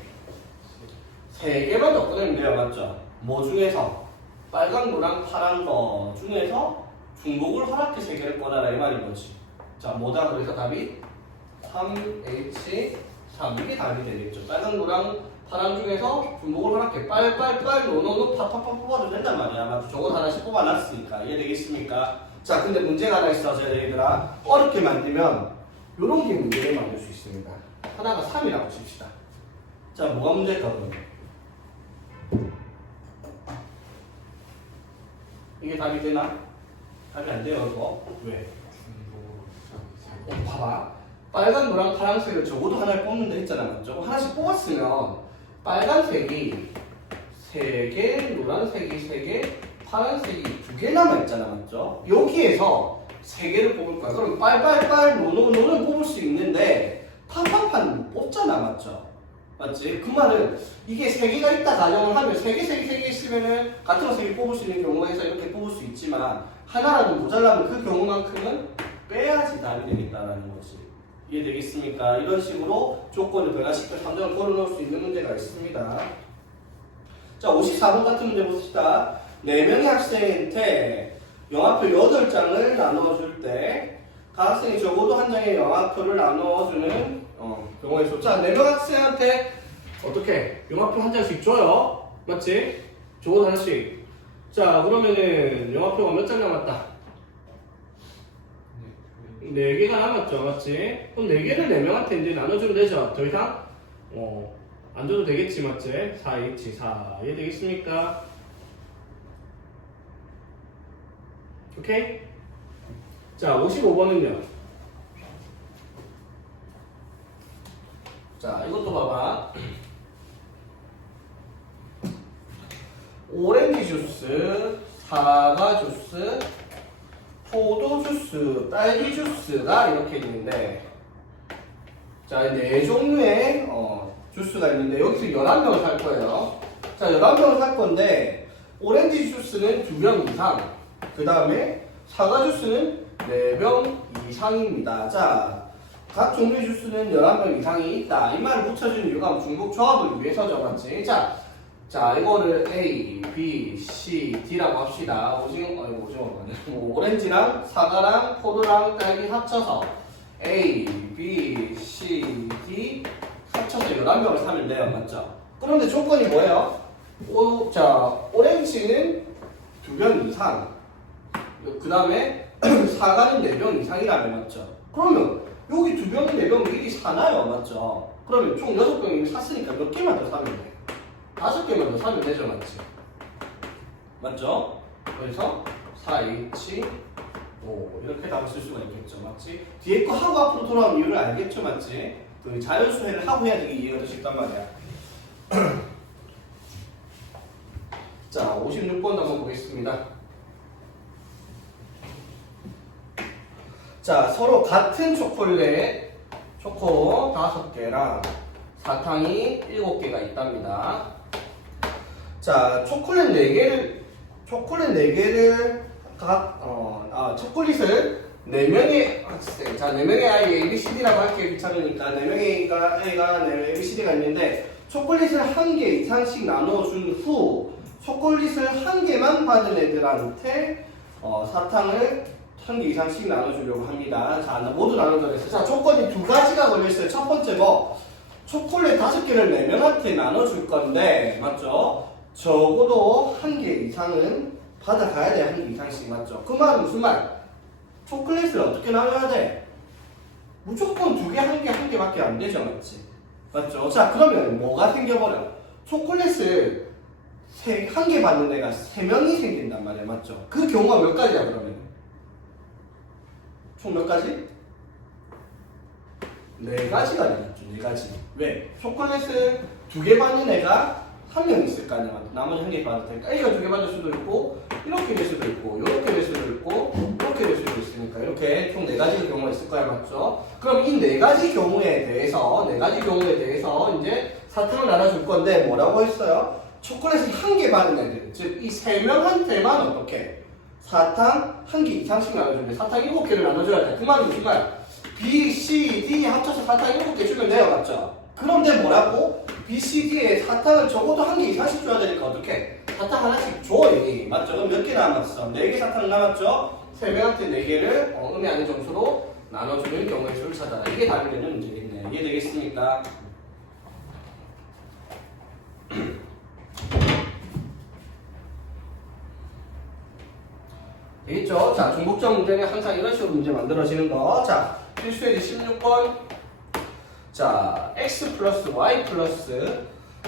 3개만 더 꺼내면 돼요. 맞죠? 뭐 중에서? 빨강, 노랑, 파란 거 중에서 중복을 허락해 3개를 꺼내라 이 말인 거지. 자, 뭐다? 그래서 답이 3H3 이게 답이 되겠죠. 빨강, 노랑, 파란 중에서 중복을 허락해 빨빨빨 노노노 팍팍팍 뽑아도 된단 말이야. 맞죠? 저거 하나씩 뽑아놨으니까 이해되겠습니까? 자, 근데 문제가 하나 있어서 얘들아 어렵게 만들면 요런 게 문제를 만들 수 있습니다. 하나가 3이라고 칩시다. 자, 뭐가 문제일까 그러면? 이게 답이 되나? 답이 안 돼요 이거. 왜? 봐봐. 빨간, 노랑, 파란색을 적어도 하나를 뽑는다 했잖아. 맞죠? 하나씩 뽑았으면 빨간색이 3개, 노란색이 3개, 파란색이 2개 남아있잖아. 맞죠? 여기에서 3개를 뽑을 거야. 그럼 빨빨빨 노노노는 뽑을 수 있는데 판판판 못 뽑잖아. 맞죠? 맞지? 그 말은 이게 3개가 있다 가정을 하면 3개 있으면은 같은 거 3개 뽑을 수 있는 경우가 있어 이렇게 뽑을 수 있지만 하나라도 모자라면 그 경우만큼은 빼야지 답이 되겠다라는 거지. 이해되겠습니까? 이런 식으로 조건을 변화시켜 3점을 걸어놓을 수 있는 문제가 있습니다. 자, 54번 같은 문제 봅시다. 4명의 학생한테 영화표 8장을 나누어줄 때 각 학생이 적어도 한 장의 영화표를 나누어주는 경우에 있어. 자, 4명 학생한테 어떻게 영화표 한 장씩 줘요? 맞지? 적어도 하나씩. 자, 그러면은 영화표가 몇 장 남았다? 4개가 남았죠. 맞지? 그럼 4개를 4명한테 이제 나눠주면 되죠. 더 이상 안 줘도 되겠지. 맞지? 4H4 이해되겠습니까? 오케이? 자, 55번은요. 자, 이것도 봐봐. 오렌지 주스, 사과 주스, 포도 주스, 딸기 주스가 이렇게 있는데, 자, 4종류의 주스가 있는데 여기서 11병을 살 거예요. 자, 11병을 살 건데 오렌지 주스는 2병 이상, 그 다음에 사과 주스는 4병 이상입니다. 자, 각 종류의 주스는 11병 이상이 있다. 이 말을 붙여준 이유가 중복 조합을 위해서죠. 맞지? 자, 이거를 A, B, C, D라고 합시다. 오렌지랑 사과랑 포도랑 딸기 합쳐서 A, B, C, D 합쳐서 11병을 사면 돼요. 맞죠? 그런데 조건이 뭐예요? 오렌지는 2병 이상, 그 다음에 사과는 4병 이상이라면 맞죠? 그러면 여기 2병, 4병 미리 사나요? 맞죠? 그러면 총 6병 샀으니까 몇 개만 더 사면 돼? 5개만 더 사면 되죠, 맞지? 맞죠? 그래서 4H5 이렇게 답을 쓸 수가 있겠죠, 맞지? 뒤에 거 하고 앞으로 돌아오는 이유를 알겠죠, 맞지? 그 자연수회를 하고 해야 되게 이해가 더 쉽단 말이야. 자, 56번도 한번 보겠습니다. 자, 서로 같은 초콜릿, 초코 5개랑 사탕이 7개가 있답니다. 자, 초콜릿 4개를 초콜릿을 4명의 학생, 자, 4명의 아이 ABCD라고 할게 귀찮으니까 4명의 아이가 ABCD가 있는데 초콜릿을 1개 이상씩 나눠준 후 초콜릿을 1개만 받은 애들한테 사탕을 1개 이상씩 나눠주려고 합니다. 자, 모두 나눠줘야겠어요. 자, 조건이 2가지가 걸려있어요. 첫 번째 초콜릿 5개를 4명한테 나눠줄 건데, 맞죠? 적어도 1개 이상은 받아가야 돼. 1개 이상씩. 맞죠? 그 말은 무슨 말? 초콜릿을 어떻게 나눠야 돼? 무조건 2개, 1개 밖에 안 되죠. 맞지? 맞죠? 자, 그러면 뭐가 생겨버려? 초콜릿을 한 개 받는 애가 3명이 생긴단 말이야. 맞죠? 그 경우가 몇 가지야 그러면? 총 몇 가지? 4가지가 되겠죠. 4가지. 왜? 초콜릿을 2개 받는 애가 1명 있을 거 아니야. 나머지 1개 받을 테니까 A가 2개 받을 수도 있고 이렇게 될 수도 있고 이렇게 될 수도 있고 이렇게 될 수도 있으니까 이렇게 총 4가지의 경우가 있을 거야. 맞죠? 그럼 이 4가지 경우에 대해서 이제 사탕을 나눠줄 건데 뭐라고 했어요? 초콜릿을 1개 받은 애들, 즉 이 3명한테만 어떻게 사탕 1개 이상씩 나눠주는데 사탕 7개를 나눠줘야 돼. 그 말은 무슨 말? B, C, D 합쳐서 사탕 7개 주면 돼요. 맞죠? 그런데 뭐라고? B, C, D에 사탕을 적어도 1개 이상씩 줘야 되니까 어떻게? 사탕 하나씩 줘. 이게 맞죠? 그럼 몇 개 남았어? 4개 사탕 남았죠? 3명한테 4개를 의미 아닌 점수로 나눠주는 경우의 수를 찾아라. 이게 답이 되는 문제겠네. 이해되겠습니까? 되겠죠? 자, 중복적 문제는 항상 이런 식으로 문제 만들어지는 거. 자, 필수예제 16번. 자, x 플러스 y 플러스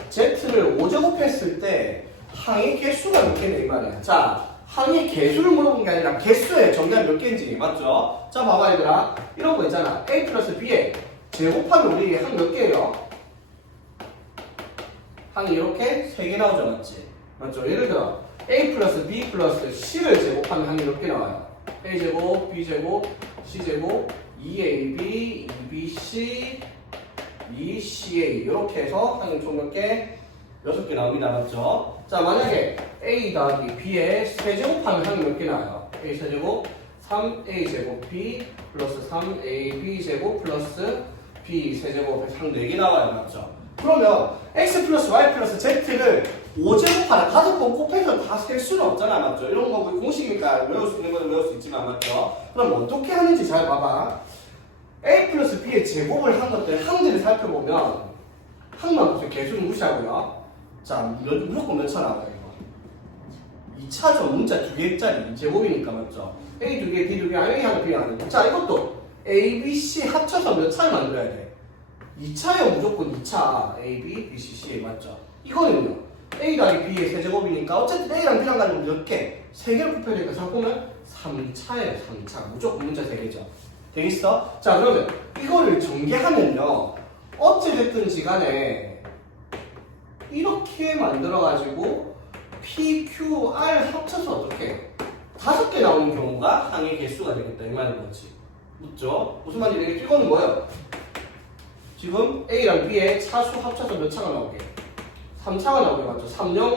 z를 5제곱했을 때 항의 개수가 몇 개냐 이 말이야. 자, 항의 개수를 물어본 게 아니라 개수의 정답이 몇 개인지. 맞죠? 자, 봐봐 얘들아. 이런 거 있잖아. a 플러스 b에 제곱하면 우리 항 몇 개예요? 항이 이렇게 3개 나오죠. 맞지? 맞죠? 예를 들어 a 플러스 b 플러스 c를 제곱하면 항이 몇 개 나와요? a제곱, b제곱, c제곱, 2ab, 2bc, 2ca 이렇게 해서 항이 총 몇 개? 6개 나옵니다. 맞죠? 자, 만약에 a 더하기 b에 세제곱하면 항이 몇 개 나와요? a 세제곱, 3a제곱 b 플러스 3ab제곱 플러스 b 세제곱 해서 항 4개 나와요. 맞죠? 그러면 x 플러스 y 플러스 z를 5제곱하나 5번 곱해서 다 셀 수는 없잖아. 맞죠? 이런 거 공식이니까 외울 수 있는 거는 외울 수 있지만. 맞죠? 그럼 어떻게 하는지 잘 봐봐. a 플러스 b의 제곱을 한 것들 항들을 살펴보면 항만 무슨 개수는 무시하고요. 자, 무조건 몇 차 나와요 이거? 2차죠. 문자 2개짜리 제곱이니까. 맞죠? a 2개, b 2개, a 하나, b 하나. 자, 이것도 a, b, c 합쳐서 몇 차를 만들어야 돼? 2차요. 무조건 2차. A, B, B, C, C. 맞죠? 이거는요. A 더하기 B의 세제곱이니까 어쨌든 A랑 B랑 가지고 몇 개? 3개를 곱해야 되니까 자 보면 3차예요. 3차. 무조건 문자 3개죠. 되겠어? 자, 그러면 이거를 전개하면요. 어찌됐든지 간에 이렇게 만들어가지고 P, Q, R 합쳐서 어떻게 5개 나오는 경우가 항의 개수가 되겠다. 이 말인 거지. 묻죠? 무슨 말인지 되겠죠? 이거는 뭐예요? 지금 A랑 B의 차수 합쳐서 몇 차가 나오게? 3차가 나오게 맞죠? 3, 0